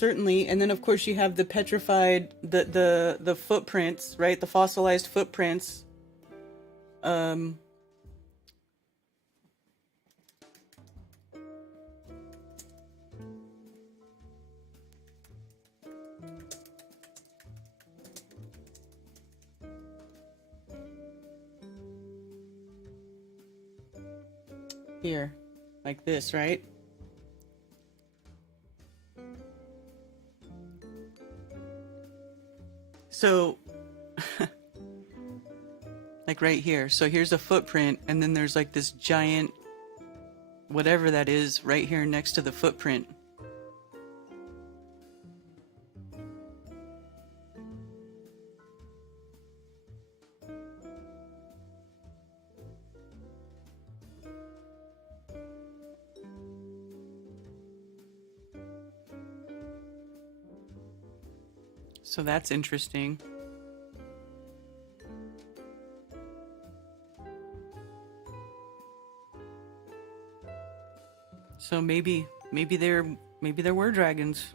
And then of course you have the petrified, the footprints, right? The fossilized footprints. Here, like this, right? So, like right here. So here's a footprint, and then there's like this giant, whatever that is, right here next to the footprint. So that's interesting. So maybe there were dragons.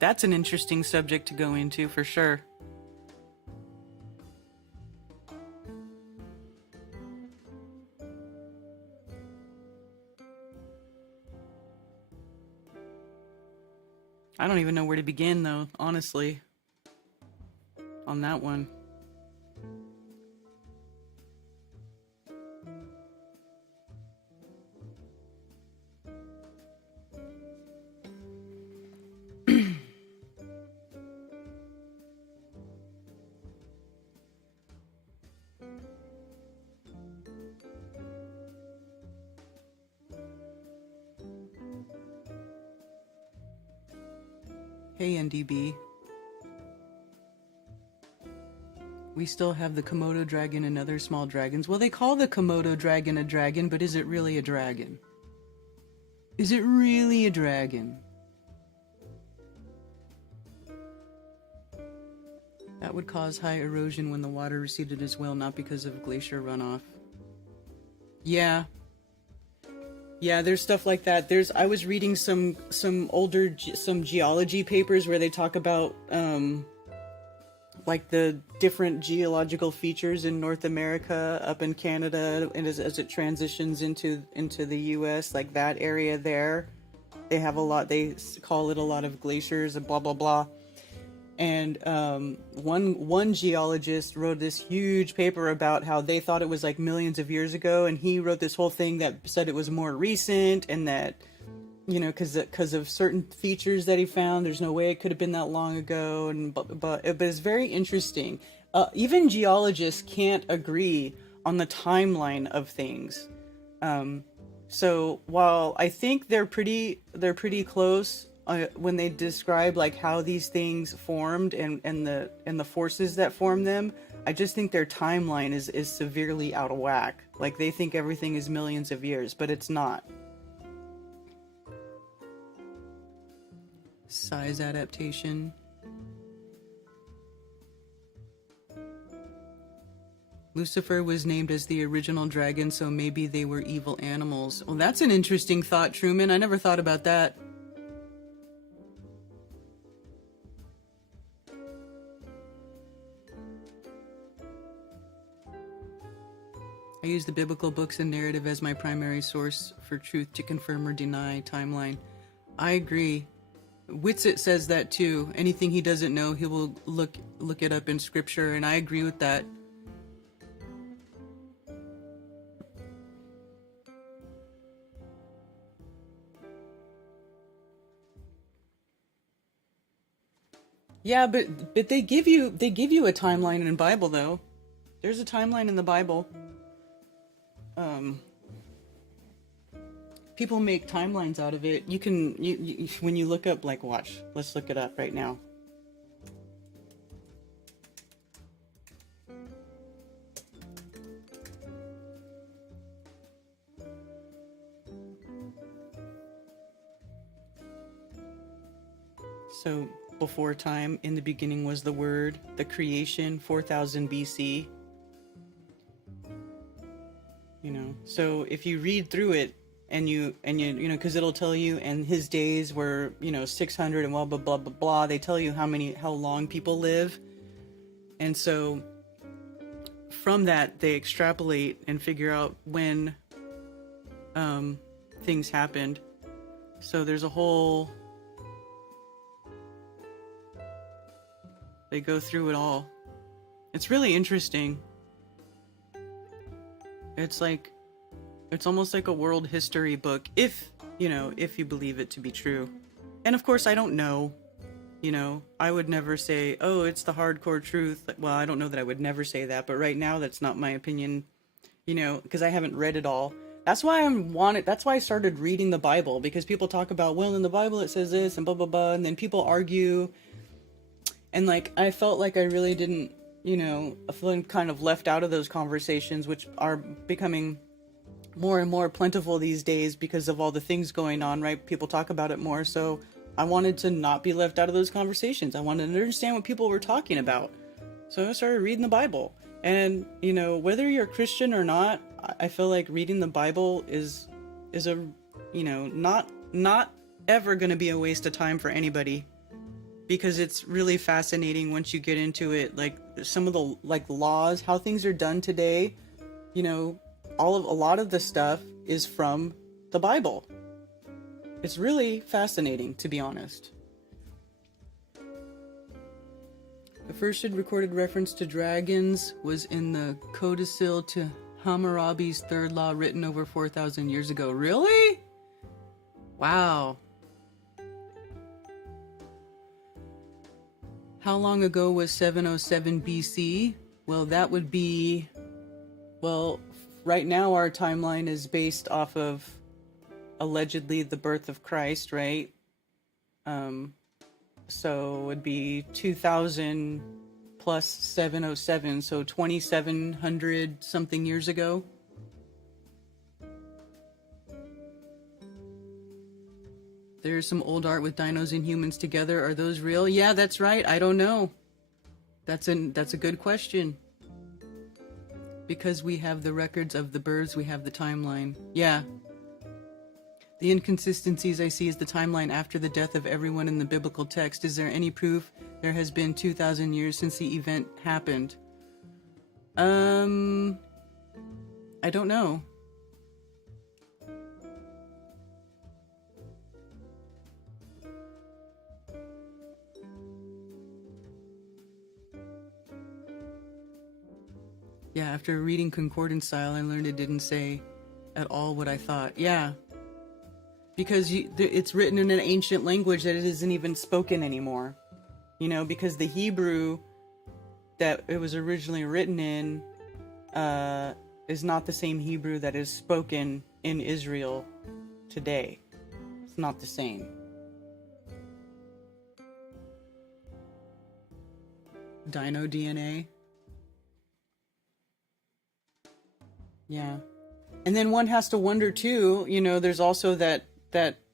That's an interesting subject to go into for sure. I don't even know where to begin though, honestly, on that one. Hey NDB. We still have the Komodo dragon and other small dragons. Well, they call the Komodo dragon a dragon, but is it really a dragon? Is it really a dragon? That would cause high erosion when the water receded as well, not because of glacier runoff. Yeah. Yeah, there's stuff like that. I was reading some geology papers where they talk about like the different geological features in North America, up in Canada, and as it transitions into the US, like that area there, they have a lot. They call it a lot of glaciers and blah blah blah. And one geologist wrote this huge paper about how they thought it was like millions of years ago, and he wrote this whole thing that said it was more recent, and that, you know, because of certain features that he found, there's no way it could have been that long ago. And but it's very interesting. Even geologists can't agree on the timeline of things. So while I think they're pretty close. When they describe like how these things formed and the forces that formed them, I just think their timeline is severely out of whack. Like they think everything is millions of years, but it's not. Size adaptation. Lucifer was named as the original dragon, so maybe they were evil animals. Well, that's an interesting thought, Truman. I never thought about that. I use the biblical books and narrative as my primary source for truth to confirm or deny timeline. I agree. Whitsitt says that too. Anything he doesn't know, he will look it up in scripture, and I agree with that. Yeah, but they give you a timeline in the Bible though. There's a timeline in the Bible. People make timelines out of it. You can, when you look up, like, watch. Let's look it up right now. So, before time, in the beginning was the Word, the creation, 4000 BC. You know, so if you read through it, and you know, because it'll tell you, and his days were, you know, 600 and blah blah blah blah blah. They tell you how long people live, and so from that they extrapolate and figure out when things happened. So there's a whole, they go through it all. It's really interesting. It's like, it's almost like a world history book, if you believe it to be true. And of course, I don't know. You know, I would never say, oh, it's the hardcore truth. Well, I don't know that I would never say that, but right now that's not my opinion, you know, because I haven't read it all. That's why that's why I started reading the Bible, because people talk about, well, in the Bible it says this and blah, blah, blah, and then people argue. And like, I felt like I really didn't, you know, I feel kind of left out of those conversations, which are becoming more and more plentiful these days because of all the things going on, right? People talk about it more. So I wanted to not be left out of those conversations. I wanted to understand what people were talking about. So I started reading the Bible. And, you know, whether you're Christian or not, I feel like reading the Bible is a, you know, not ever going to be a waste of time for anybody, because it's really fascinating once you get into it. Like some of the like laws, how things are done today, you know, a lot of the stuff is from the Bible. It's really fascinating, to be honest. The first recorded reference to dragons was in the codicil to Hammurabi's third law, written over 4,000 years ago. Really? Wow. How long ago was 707 BC? Well, that would be... Well, right now our timeline is based off of allegedly the birth of Christ, right? So it would be 2000 plus 707, so 2,700 something years ago. There's some old art with dinos and humans together. Are those real? Yeah, that's right. I don't know. That's a good question. Because we have the records of the birds, we have the timeline. Yeah. The inconsistencies I see is the timeline after the death of everyone in the biblical text. Is there any proof there has been 2,000 years since the event happened? I don't know. Yeah, after reading concordance style, I learned it didn't say at all what I thought. Yeah. Because it's written in an ancient language that it isn't even spoken anymore. You know, because the Hebrew that it was originally written in is not the same Hebrew that is spoken in Israel today. It's not the same. Dino DNA. Yeah. And then one has to wonder too, you know, there's also that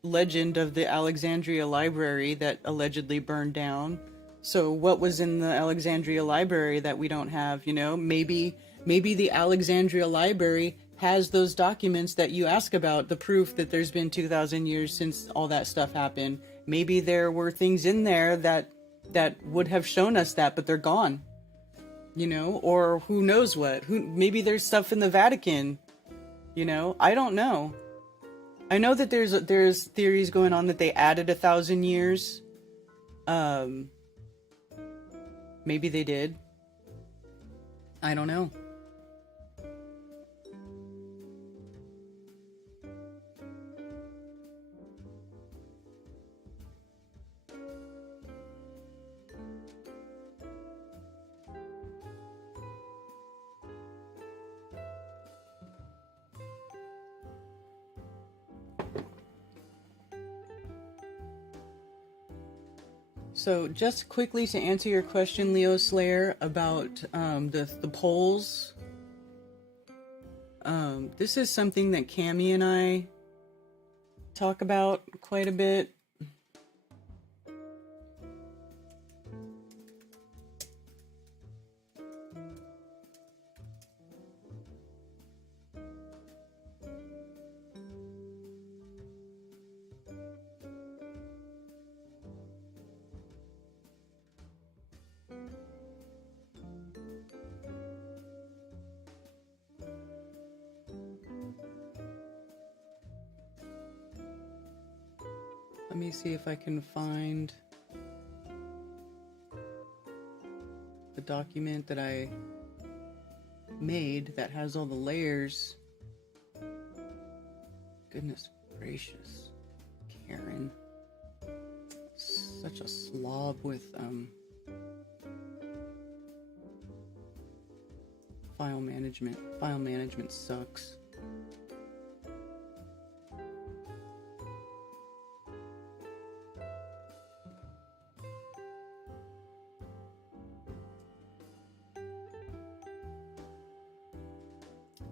legend of the Alexandria Library that allegedly burned down. So what was in the Alexandria Library that we don't have, you know? Maybe the Alexandria Library has those documents that you ask about, the proof that there's been 2,000 years since all that stuff happened. Maybe there were things in there that would have shown us that, but they're gone. You know, or who knows what? Maybe there's stuff in the Vatican. You know, I don't know. I know that there's theories going on that they added 1,000 years. Maybe they did. I don't know. So just quickly to answer your question, Leo Slayer, about the polls. This is something that Cammie and I talk about quite a bit. Let me see if I can find the document that I made that has all the layers. Goodness gracious, Karen. Such a slob with file management. File management sucks.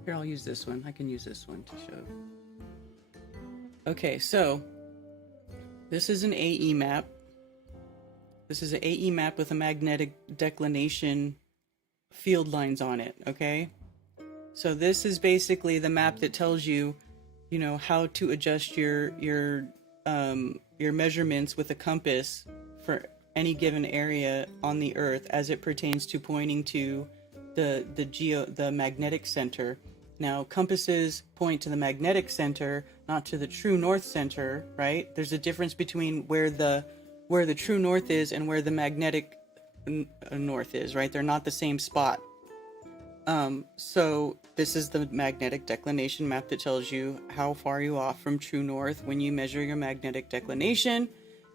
Here, I'll use this one. I can use this one to show. Okay, so this is an AE map. This is an AE map with a magnetic declination field lines on it, okay? So this is basically the map that tells you, you know, how to adjust your measurements with a compass for any given area on the Earth as it pertains to pointing to the magnetic center. Now, compasses point to the magnetic center, not to the true north center, right? There's a difference between where the true north is and where the magnetic north is, right? They're not the same spot. So this is the magnetic declination map that tells you how far you off from true north when you measure your magnetic declination.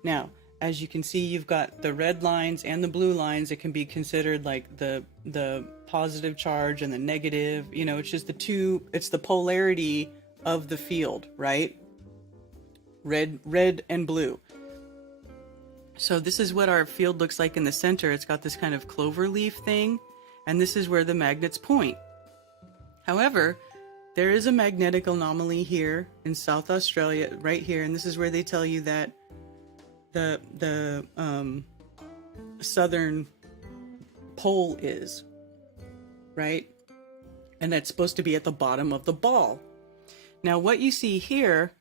Now, as you can see, you've got the red lines and the blue lines. It can be considered like the positive charge and the negative. You know, it's just it's the polarity of the field, right? Red and blue. So this is what our field looks like in the center. It's got this kind of clover leaf thing, and this is where the magnets point. However, there is a magnetic anomaly here in South Australia, right here, and this is where they tell you that the southern pole is, right? And that's supposed to be at the bottom of the ball. Now, what you see here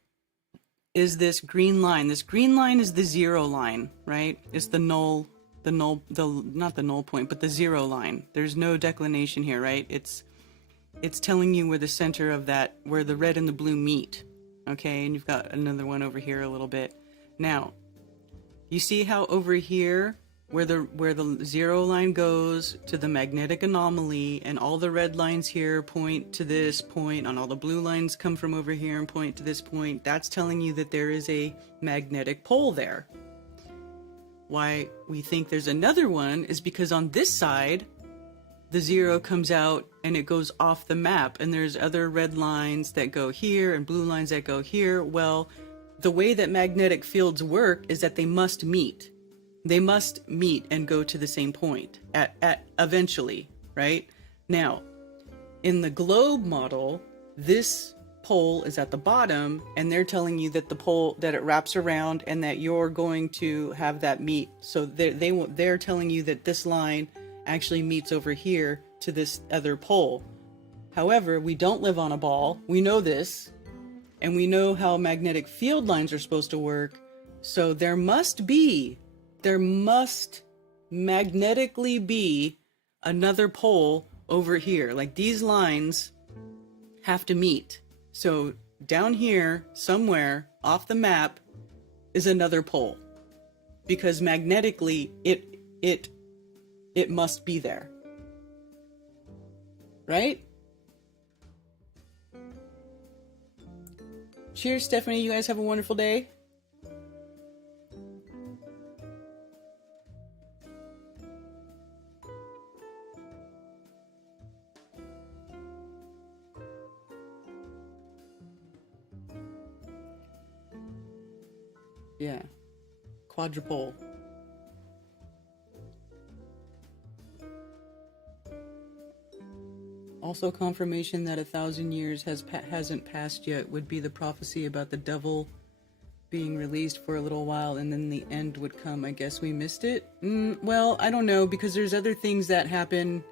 is this green line. This green line is the zero line, right? It's the null, not the null point, but the zero line. There's no declination here, right? It's telling you where the center of that, where the red and the blue meet, okay? And you've got another one over here a little bit. Now, you see how over here, where the zero line goes to the magnetic anomaly, and all the red lines here point to this point, and all the blue lines come from over here and point to this point. That's telling you that there is a magnetic pole there. Why we think there's another one is because on this side, the zero comes out and it goes off the map, and there's other red lines that go here and blue lines that go here. Well, the way that magnetic fields work is that they must meet. They must meet and go to the same point at eventually, right? Now, in the globe model, this pole is at the bottom, and they're telling you that the pole, that it wraps around and that you're going to have that meet. So they're telling you that this line actually meets over here to this other pole. However, we don't live on a ball. We know this, and we know how magnetic field lines are supposed to work. So there must magnetically be another pole over here. Like, these lines have to meet. So down here, somewhere off the map, is another pole, because magnetically it must be there, right? Cheers, Stephanie. You guys have a wonderful day. Yeah. Quadrupole. Also, confirmation that 1,000 years hasn't passed yet would be the prophecy about the devil being released for a little while and then the end would come. I guess we missed it. Well, I don't know, because there's other things that happen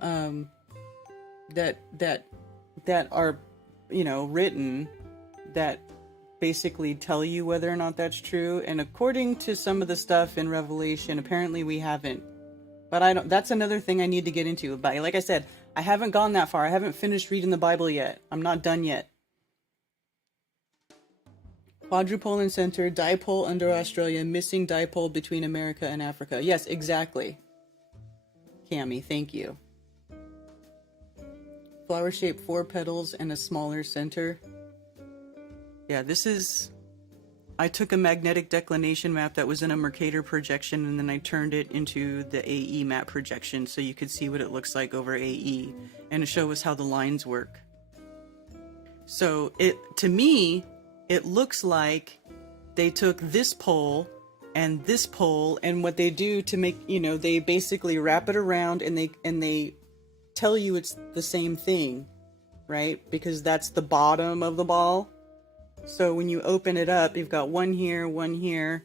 that are, you know, written that basically tell you whether or not that's true. And according to some of the stuff in Revelation, apparently we haven't. But I don't. That's another thing I need to get into. But like I said, I haven't gone that far. I haven't finished reading the Bible yet. I'm not done yet. Quadrupole in center, dipole under Australia, missing dipole between America and Africa. Yes, exactly. Cami, thank you. Flower shape, 4 petals and a smaller center. Yeah, this is I took a magnetic declination map that was in a Mercator projection, and then I turned it into the AE map projection so you could see what it looks like over AE and show us how the lines work. So to me, it looks like they took this pole and this pole, and what they do to make, they basically wrap it around and they tell you it's the same thing, right? Because that's the bottom of the ball. So when you open it up, you've got one here,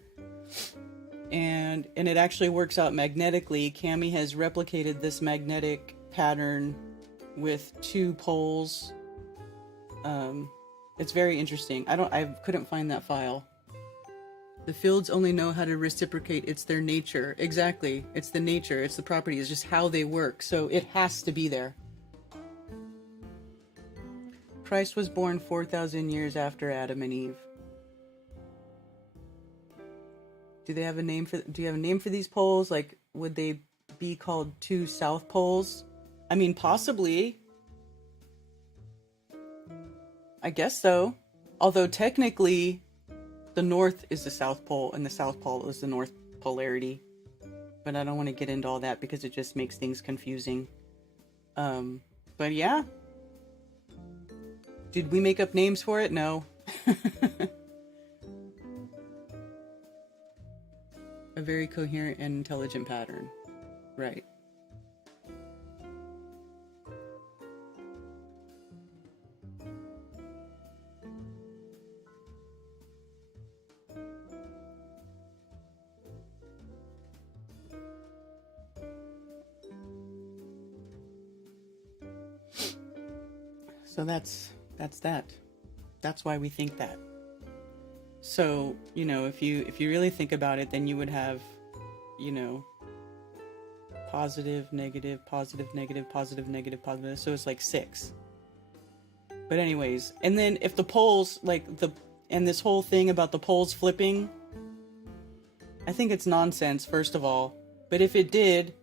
and it actually works out magnetically. Cami has replicated this magnetic pattern with 2 poles. It's very interesting. I couldn't find that file. The fields only know how to reciprocate. It's their nature. Exactly. It's the nature. It's the property. It's just how they work. So it has to be there. Christ was born 4,000 years after Adam and Eve. Do you have a name for these poles? Like, would they be called 2 south poles? I mean, possibly. I guess so. Although technically, the north is the south pole and the south pole is the north polarity. But I don't want to get into all that because it just makes things confusing. But yeah. Did we make up names for it? No. A very coherent and intelligent pattern. Right. So that's that. That's why we think that. So, if you really think about it, then you would have, positive, negative, positive, negative, positive, negative, positive. So it's like 6. But anyways, and then if the poles, and this whole thing about the poles flipping, I think it's nonsense, first of all. But if it did,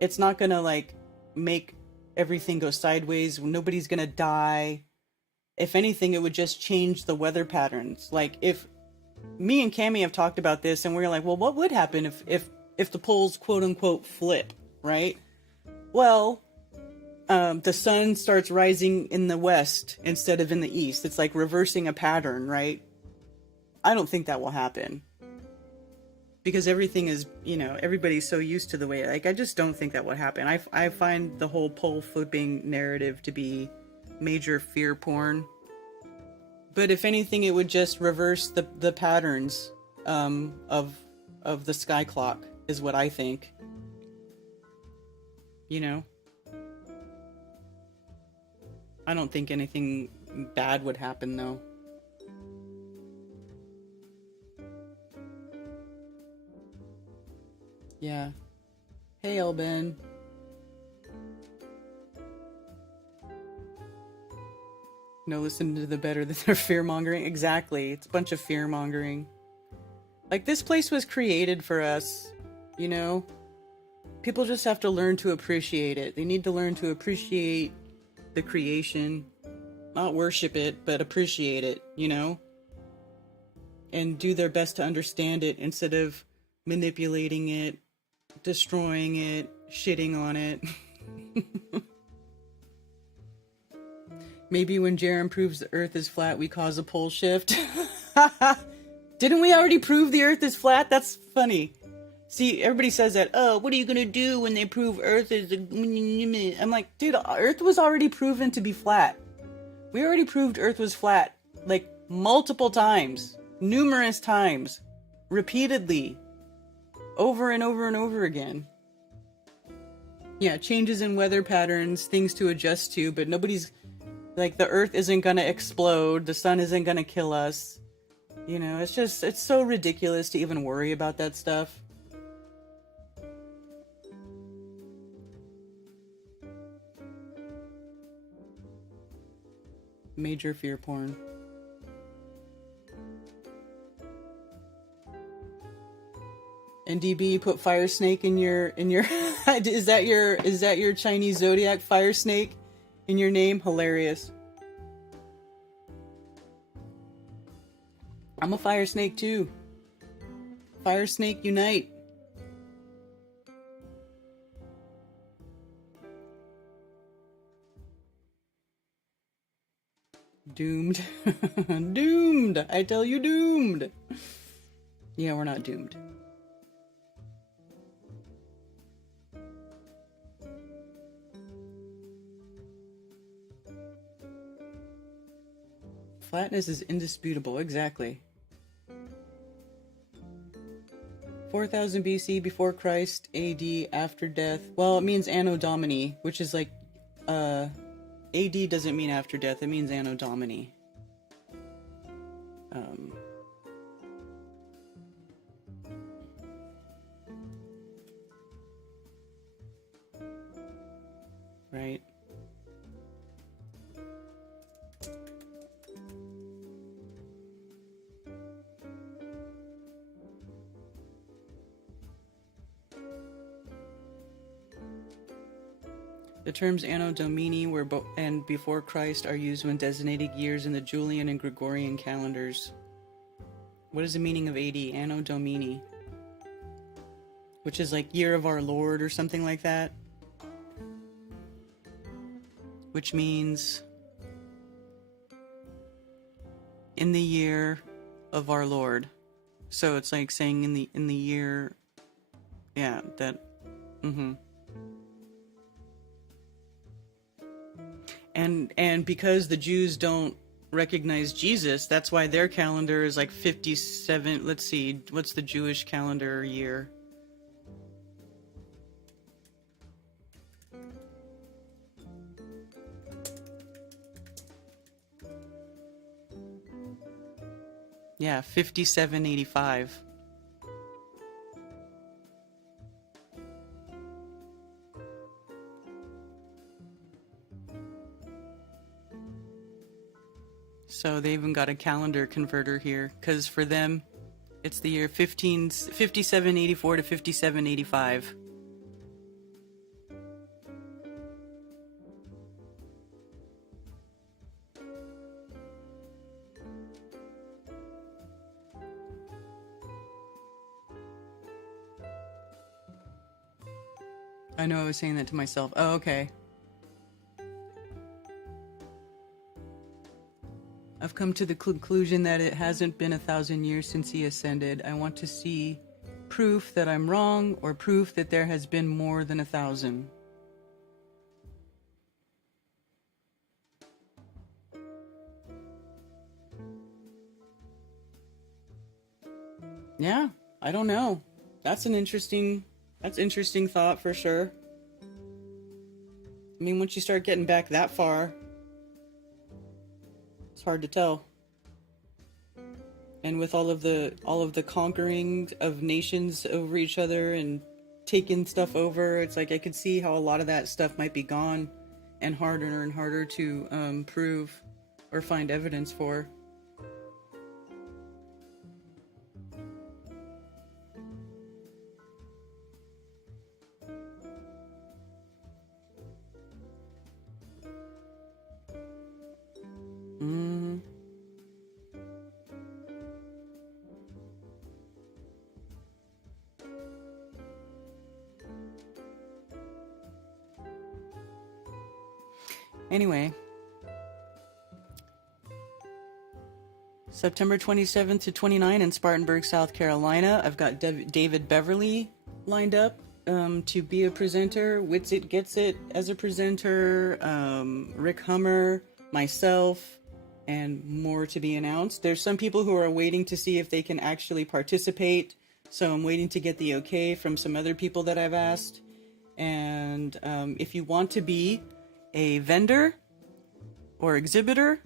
it's not gonna make everything go sideways. Nobody's gonna die. If anything, it would just change the weather patterns. Like, if me and Cami have talked about this, and we're like, well, what would happen if the poles quote unquote flip, right? Well, the sun starts rising in the west instead of in the east. It's like reversing a pattern, right? I don't think that will happen. Because everything is, everybody's so used to the way, I just don't think that would happen. I find the whole pole flipping narrative to be major fear porn. But if anything, it would just reverse the patterns of the sky clock, is what I think. I don't think anything bad would happen, though. Yeah. Hey, Elben. No, listen to the better that they're fear-mongering. Exactly. It's a bunch of fear-mongering. Like, this place was created for us, People just have to learn to appreciate it. They need to learn to appreciate the creation. Not worship it, but appreciate it, And do their best to understand it instead of manipulating it, destroying it, shitting on it. Maybe when Jerem proves the Earth is flat, we cause a pole shift. Didn't we already prove the Earth is flat? That's funny. See, everybody says that, oh, what are you going to do when they prove Earth is... I'm like, dude, Earth was already proven to be flat. We already proved Earth was flat, multiple times. Numerous times. Repeatedly. Over and over and over again. Yeah, changes in weather patterns, things to adjust to, but nobody's... the Earth isn't gonna explode, the sun isn't gonna kill us. It's so ridiculous to even worry about that stuff. Major fear porn. NDB, put fire snake in your is that your Chinese zodiac, fire snake, in your name? Hilarious. I'm a fire snake too. Fire snake unite. Doomed. Doomed. I tell you, doomed. Yeah, we're not doomed. Flatness is indisputable, exactly. 4000 BC, before Christ, AD, after death. Well, it means Anno Domini, which is like, AD doesn't mean after death, it means Anno Domini. Right. The terms Anno Domini and before Christ are used when designating years in the Julian and Gregorian calendars. What is the meaning of AD? Anno Domini. Which is like year of our Lord or something like that. Which means in the year of our Lord. So it's like saying in the year, yeah, that, And because the Jews don't recognize Jesus, that's why their calendar is like 57. Let's see, what's the Jewish calendar year? Yeah, 5785. So they even got a calendar converter here, because for them, it's the year 5784 to 5785. I know I was saying that to myself. Oh, okay. I've come to the conclusion that it hasn't been 1,000 years since he ascended. I want to see proof that I'm wrong, or proof that there has been more than 1,000. Yeah, I don't know. That's interesting thought for sure. I mean, once you start getting back that far, it's hard to tell. And with all of the conquering of nations over each other and taking stuff over, it's like I could see how a lot of that stuff might be gone and harder to prove or find evidence for. Anyway, September 27th to 29 in Spartanburg, South Carolina. I've got David Beverly lined up to be a presenter. Witsit Gets It as a presenter. Rick Hummer, myself, and more to be announced. There's some people who are waiting to see if they can actually participate. So I'm waiting to get the okay from some other people that I've asked. And if you want to be a vendor or exhibitor,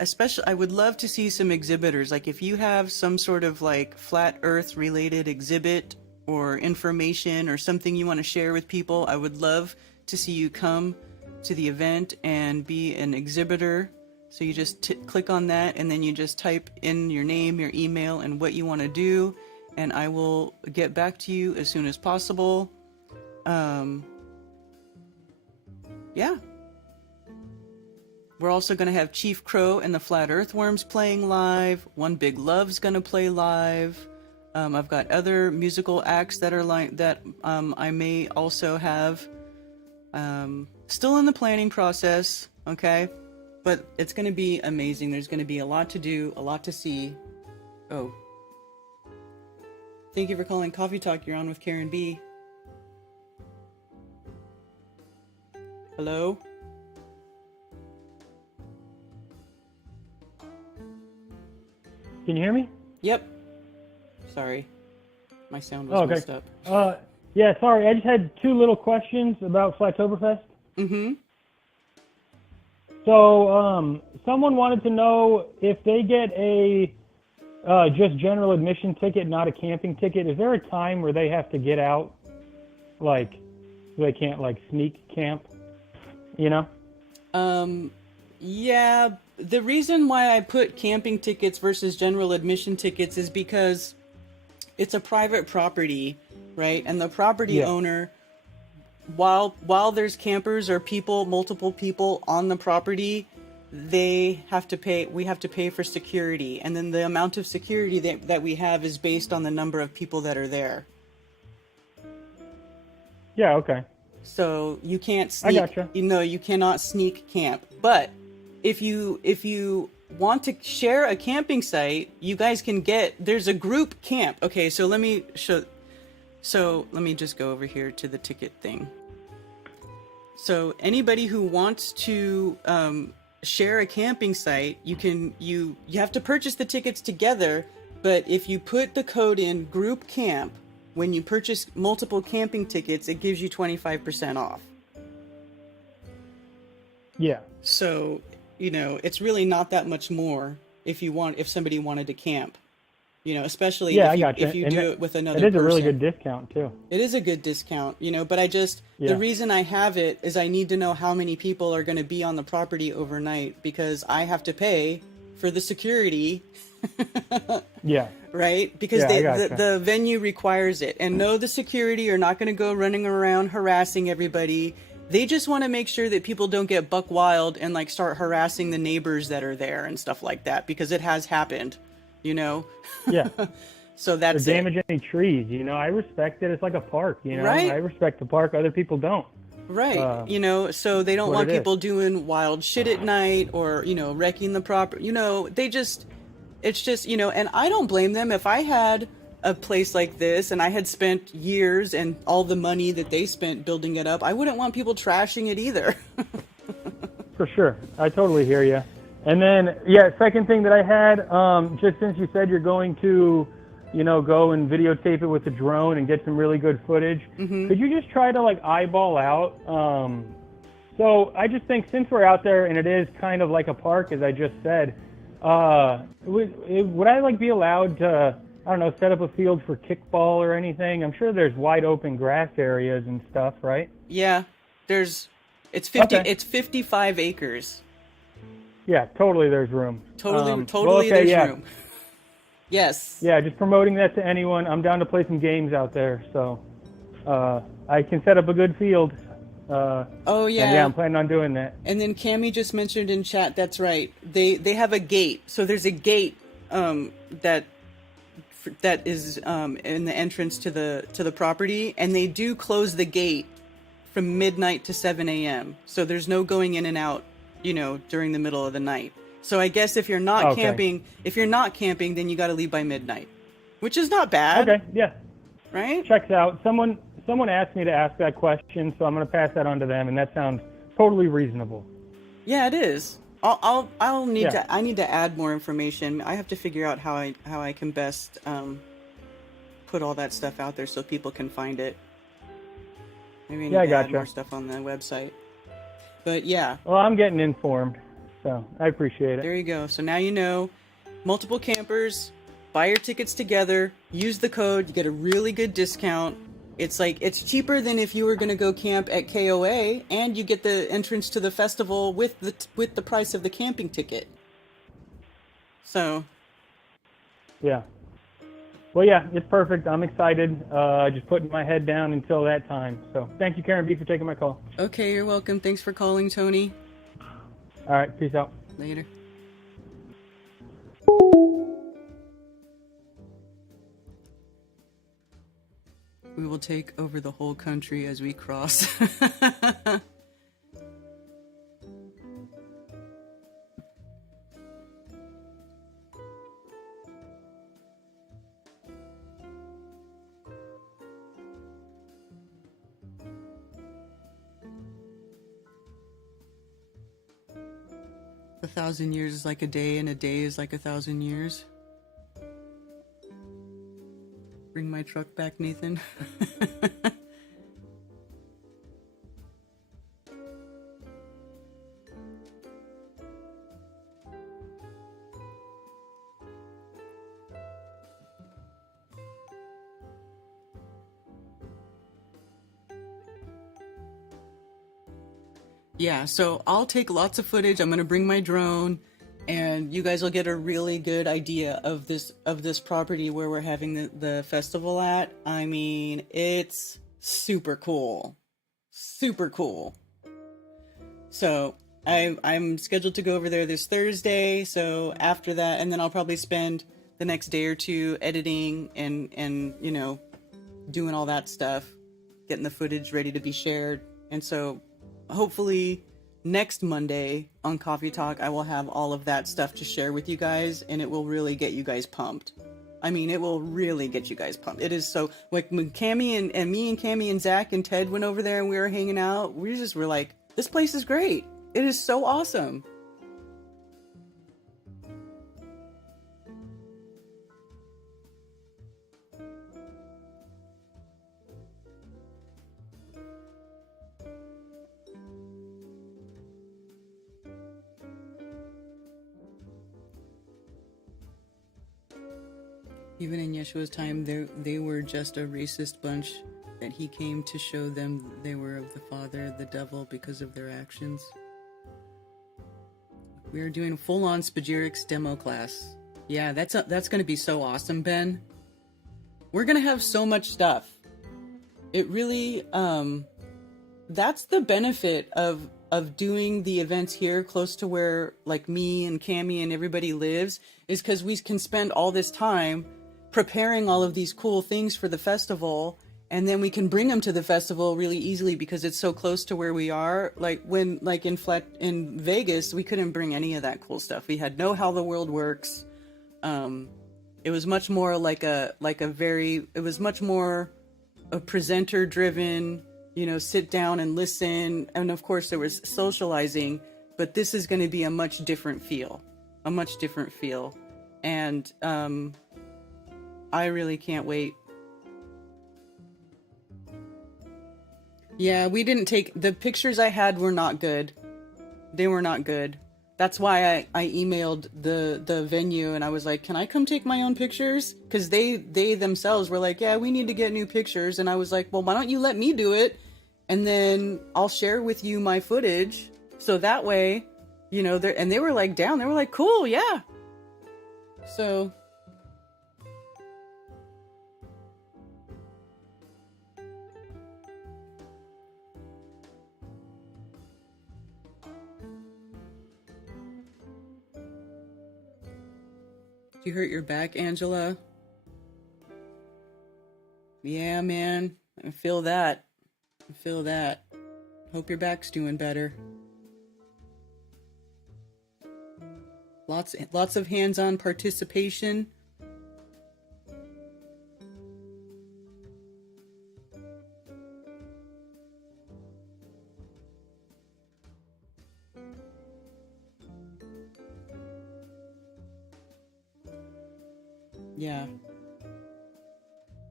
especially, I would love to see some exhibitors. Like if you have some sort of like flat earth related exhibit or information or something you want to share with people, I would love to see you come to the event and be an exhibitor. So you just click on that and then you just type in your name, your email, and what you want to do, and I will get back to you as soon as possible. Yeah. We're also going to have Chief Crow and the Flat Earthworms playing live. One Big Love's going to play live. I've got other musical acts that are I may also have. Still in the planning process, okay? But it's going to be amazing. There's going to be a lot to do, a lot to see. Oh. Thank you for calling Coffee Talk. You're on with Karen B. Hello? Can you hear me? Yep. Sorry. My sound was messed up. Yeah, sorry. I just had two little questions about Flatoberfest. Mm-hmm. So, someone wanted to know if they get a just general admission ticket, not a camping ticket, is there a time where they have to get out, like, so they can't, like, sneak camp, you know? Yeah, the reason why I put camping tickets versus general admission tickets is because it's a private property, right? And the property owner, while there's campers or people, multiple people on the property, we have to pay for security. And then the amount of security that we have is based on the number of people that are there. Yeah, okay. So you can't sneak, I gotcha. You cannot sneak camp. But if you want to share a camping site, you guys can there's a group camp. Okay, so let me just go over here to the ticket thing. So anybody who wants to share a camping site, you have to purchase the tickets together, but if you put the code in group camp, when you purchase multiple camping tickets, it gives you 25% off. Yeah. So, it's really not that much more if somebody wanted to camp. Especially if you do it with another person. It is a really good discount, too. It is a good discount, but the reason I have it is I need to know how many people are going to be on the property overnight because I have to pay for the security. Yeah. Right? Because the venue requires it. And no, the security are not going to go running around harassing everybody. They just want to make sure that people don't get buck wild and start harassing the neighbors that are there and stuff like that because it has happened. Yeah. So that's or damage any trees, I respect it. It's like a park, Right. I respect the park. Other people don't. Right. So they don't want people doing wild shit at night or, wrecking the property. It's just, and I don't blame them. If I had a place like this and I had spent years and all the money that they spent building it up, I wouldn't want people trashing it either. For sure. I totally hear you. And then, second thing that I had, just since you said you're going to, go and videotape it with a drone and get some really good footage, could you just try to, eyeball out? So I just think since we're out there and it is kind of like a park, as I just said, would I, be allowed to, I don't know, set up a field for kickball or anything? I'm sure there's wide open grass areas and stuff, right? Yeah, it's 55 acres. Yeah, totally there's room. Totally there's room. Yes. Yeah, just promoting that to anyone. I'm down to play some games out there, so I can set up a good field. Oh, yeah. And I'm planning on doing that. And then Cammie just mentioned in chat, that's right. They have a gate. So there's a gate that is in the entrance to the property, and they do close the gate from midnight to 7 a.m. So there's no going in and out, during the middle of the night. So I guess if you're not camping, then you got to leave by midnight, which is not bad. Okay, yeah. Right? Checks out. Someone asked me to ask that question, so I'm going to pass that on to them, and that sounds totally reasonable. Yeah, it is. I need to add more information. I have to figure out how I can best put all that stuff out there so people can find it. Maybe I need to add more stuff on the website. But yeah. Well, I'm getting informed, so I appreciate it. There you go. So now you know, multiple campers, buy your tickets together, use the code, you get a really good discount. It's cheaper than if you were going to go camp at KOA, and you get the entrance to the festival with the price of the camping ticket. So. Yeah. Well, yeah, it's perfect. I'm excited. Just putting my head down until that time. So thank you, Karen B, for taking my call. Okay, you're welcome. Thanks for calling, Tony. All right, peace out. Later. We will take over the whole country as we cross. 1,000 years is like a day, and a day is like 1,000 years. Bring my truck back, Nathan. Yeah, so I'll take lots of footage. I'm gonna bring my drone, and you guys will get a really good idea of this property where we're having the festival at. I mean, it's super cool, super cool. So I'm scheduled to go over there this Thursday. So after that, and then I'll probably spend the next day or two editing and you know, doing all that stuff, getting the footage ready to be shared. And so hopefully next Monday on Coffee Talk, I will have all of that stuff to share with you guys, and it will really get you guys pumped. I mean, it will really get you guys pumped. It is so, like, when Cammie and me and Cammie and Zach and Ted went over there and we were hanging out, we just were like, this place is great. It is so awesome. Even in Yeshua's time, they were just a racist bunch that he came to show them they were of the Father, the devil, because of their actions. We are doing a full-on Spagyrix demo class. Yeah, that's going to be so awesome, Ben. We're going to have so much stuff. It really, that's the benefit of doing the events here close to where, like, me and Cammie and everybody lives, is because we can spend all this time preparing all of these cool things for the festival, and then we can bring them to the festival really easily because it's so close to where we are. Like when, like in Vegas, we couldn't bring any of that cool stuff. We had no how the world works. It was much more it was much more a presenter driven, you know, sit down and listen. And of course there was socializing, but this is going to be a much different feel. And, I really can't wait. Yeah, we didn't take... The pictures I had were not good. They were not good. That's why I emailed the venue and I was like, can I come take my own pictures? Because they themselves were like, yeah, we need to get new pictures. And I was like, well, why don't you let me do it? And then I'll share with you my footage. So that way, you know, and they were like down. They were like, cool, yeah. So... You hurt your back, Angela? Yeah, man. I feel that. Hope your back's doing better. Lots of hands-on participation. Yeah.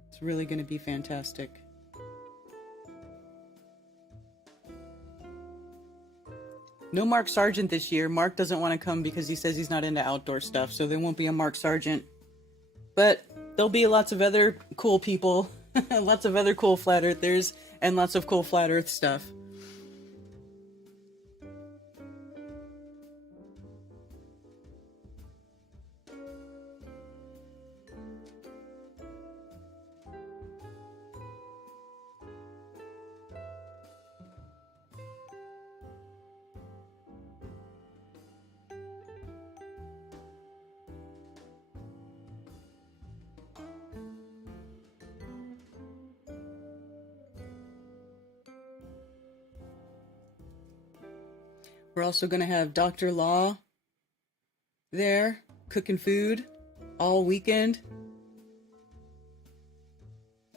It's really going to be fantastic. No Mark Sargent this year. Mark doesn't want to come because he says he's not into outdoor stuff, so there won't be a Mark Sargent. But there'll be lots of other cool people, lots of other cool flat earthers, and lots of cool flat earth stuff. We're also going to have Dr. Law there cooking food all weekend.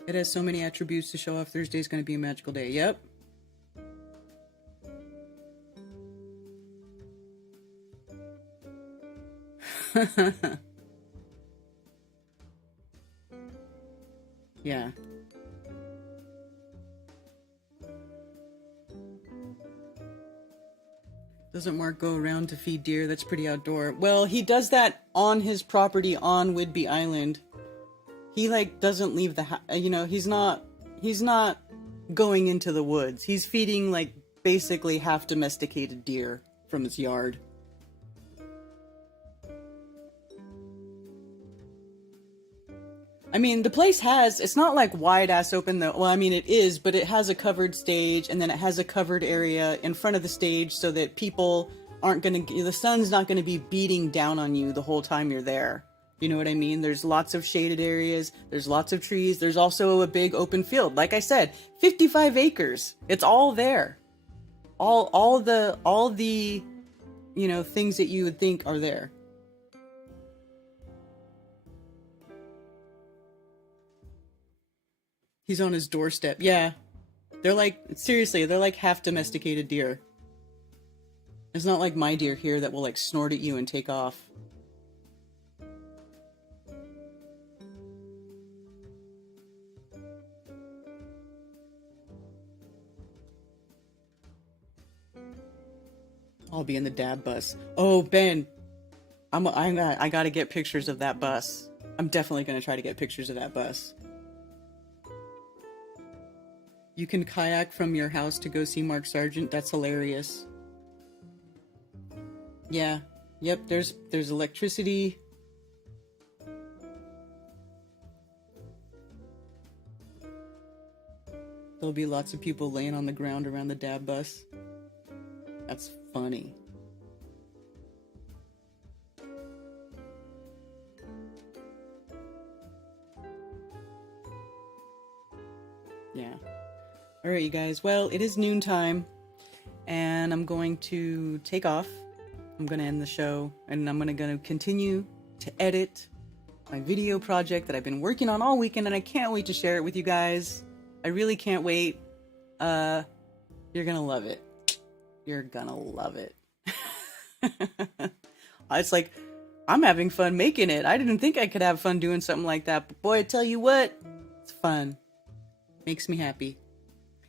It has so many attributes to show off. Thursday's going to be a magical day. Yep. Yeah. Doesn't Mark go around to feed deer? That's pretty outdoor. Well, he does that on his property on Whidbey Island. He like doesn't leave the he's not going into the woods. He's feeding like basically half domesticated deer from his yard. I mean, the place it's not like wide ass open though. Well, I mean it is, but it has a covered stage and then it has a covered area in front of the stage so that people the sun's not gonna be beating down on you the whole time you're there. You know what I mean? There's lots of shaded areas. There's lots of trees. There's also a big open field. Like I said, 55 acres. It's all there. All the things that you would think are there. He's on his doorstep. Yeah. They're like, seriously, they're like half domesticated deer. It's not like my deer here that will like snort at you and take off. I'll be in the dab bus. Oh, Ben, I gotta get pictures of that bus. I'm definitely gonna try to get pictures of that bus. You can kayak from your house to go see Mark Sargent. That's hilarious. Yeah. Yep. There's electricity. There'll be lots of people laying on the ground around the dab bus. That's funny. Yeah. All right, you guys. Well, it is noontime, and I'm going to take off. I'm going to end the show, and I'm going to continue to edit my video project that I've been working on all weekend, and I can't wait to share it with you guys. I really can't wait. You're going to love it. You're gonna love it. It's like, I'm having fun making it. I didn't think I could have fun doing something like that. But boy, I tell you what, it's fun. Makes me happy.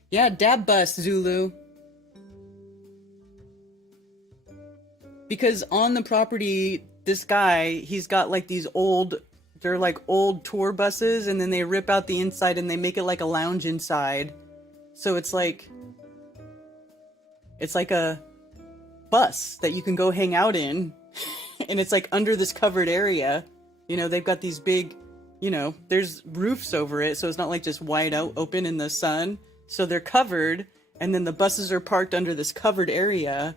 Yeah, dab bus, Zulu. Because on the property, this guy, he's got like these they're like old tour buses, and then they rip out the inside and they make it like a lounge inside. So it's like a bus that you can go hang out in, and it's like under this covered area. They've got these big, there's roofs over it, so it's not like just wide out open in the sun. So they're covered, and then the buses are parked under this covered area,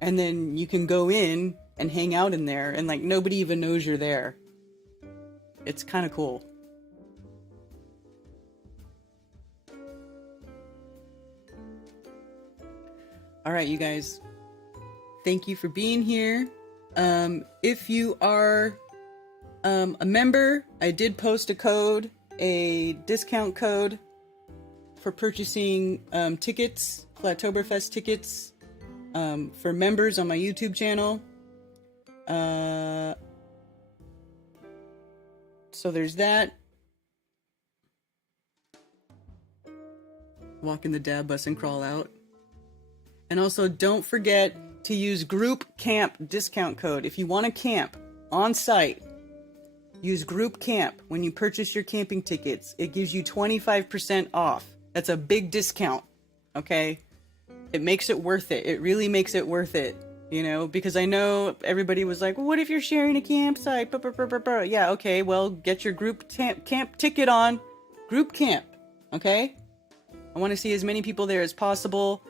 and then you can go in and hang out in there, and like nobody even knows you're there. It's kind of cool. All right, you guys. Thank you for being here. If you are a member, I did post a discount code for purchasing tickets, Flatoberfest tickets, for members on my YouTube channel. So there's that. Walk in the dab bus and crawl out. And also, don't forget to use Group Camp discount code. If you want to camp on site, use Group Camp when you purchase your camping tickets. It gives you 25% off. That's a big discount, okay? It makes it worth it. It really makes it worth it, because I know everybody was like, well, what if you're sharing a campsite? Yeah, okay, well, get your group camp ticket on Group Camp, okay? I want to see as many people there as possible.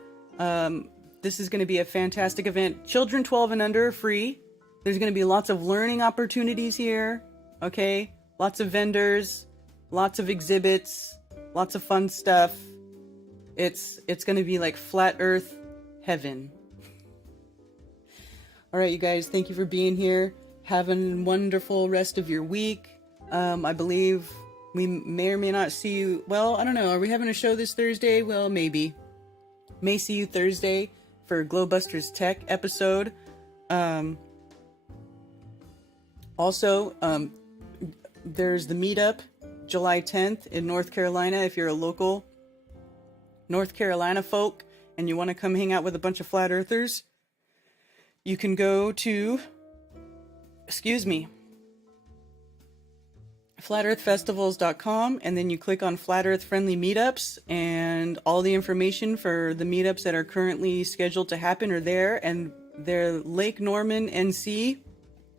This is going to be a fantastic event. Children 12 and under are free. There's going to be lots of learning opportunities here. Okay. Lots of vendors, lots of exhibits, lots of fun stuff. It's going to be like flat earth heaven. All right, you guys, thank you for being here. Have a wonderful rest of your week. I believe we may or may not see you. Well, I don't know. Are we having a show this Thursday? Well, maybe. May see you Thursday for Glowbusters Tech episode. Also, there's the meetup July 10th in North Carolina. If you're a local North Carolina folk and you want to come hang out with a bunch of flat earthers, you can go to, flatearthfestivals.com, and then you click on Flat Earth Friendly Meetups, and all the information for the meetups that are currently scheduled to happen are there. And their Lake Norman, NC,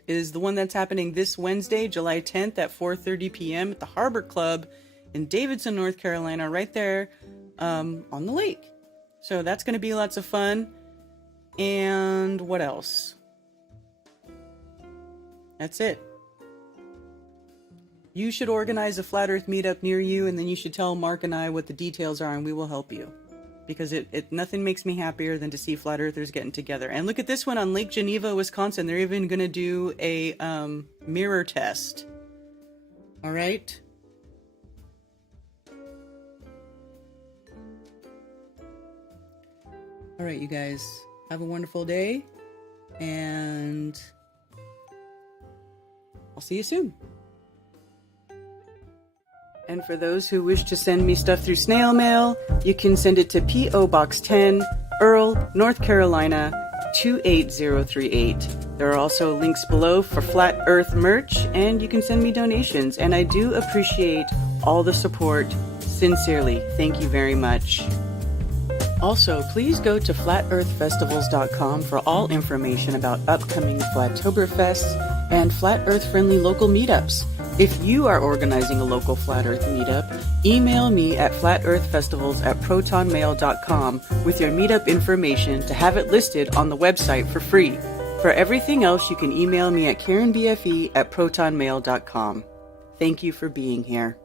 is the one that's happening this Wednesday, July 10th at 4:30 p.m. at the Harbor Club in Davidson, North Carolina, right there on the lake. So that's going to be lots of fun. And what else? That's it. You should organize a Flat Earth meetup near you, and then you should tell Mark and I what the details are, and we will help you. Because nothing makes me happier than to see Flat Earthers getting together. And look at this one on Lake Geneva, Wisconsin. They're even going to do a mirror test. All right? All right, you guys. Have a wonderful day. And I'll see you soon. And for those who wish to send me stuff through snail mail, you can send it to P.O. Box 10, Earl, North Carolina, 28038. There are also links below for Flat Earth merch, and you can send me donations. And I do appreciate all the support. Sincerely, thank you very much. Also, please go to flatearthfestivals.com for all information about upcoming Flatoberfest and Flat Earth friendly local meetups. If you are organizing a local Flat Earth meetup, email me at flatearthfestivals@protonmail.com with your meetup information to have it listed on the website for free. For everything else, you can email me at karenbfe@protonmail.com. Thank you for being here.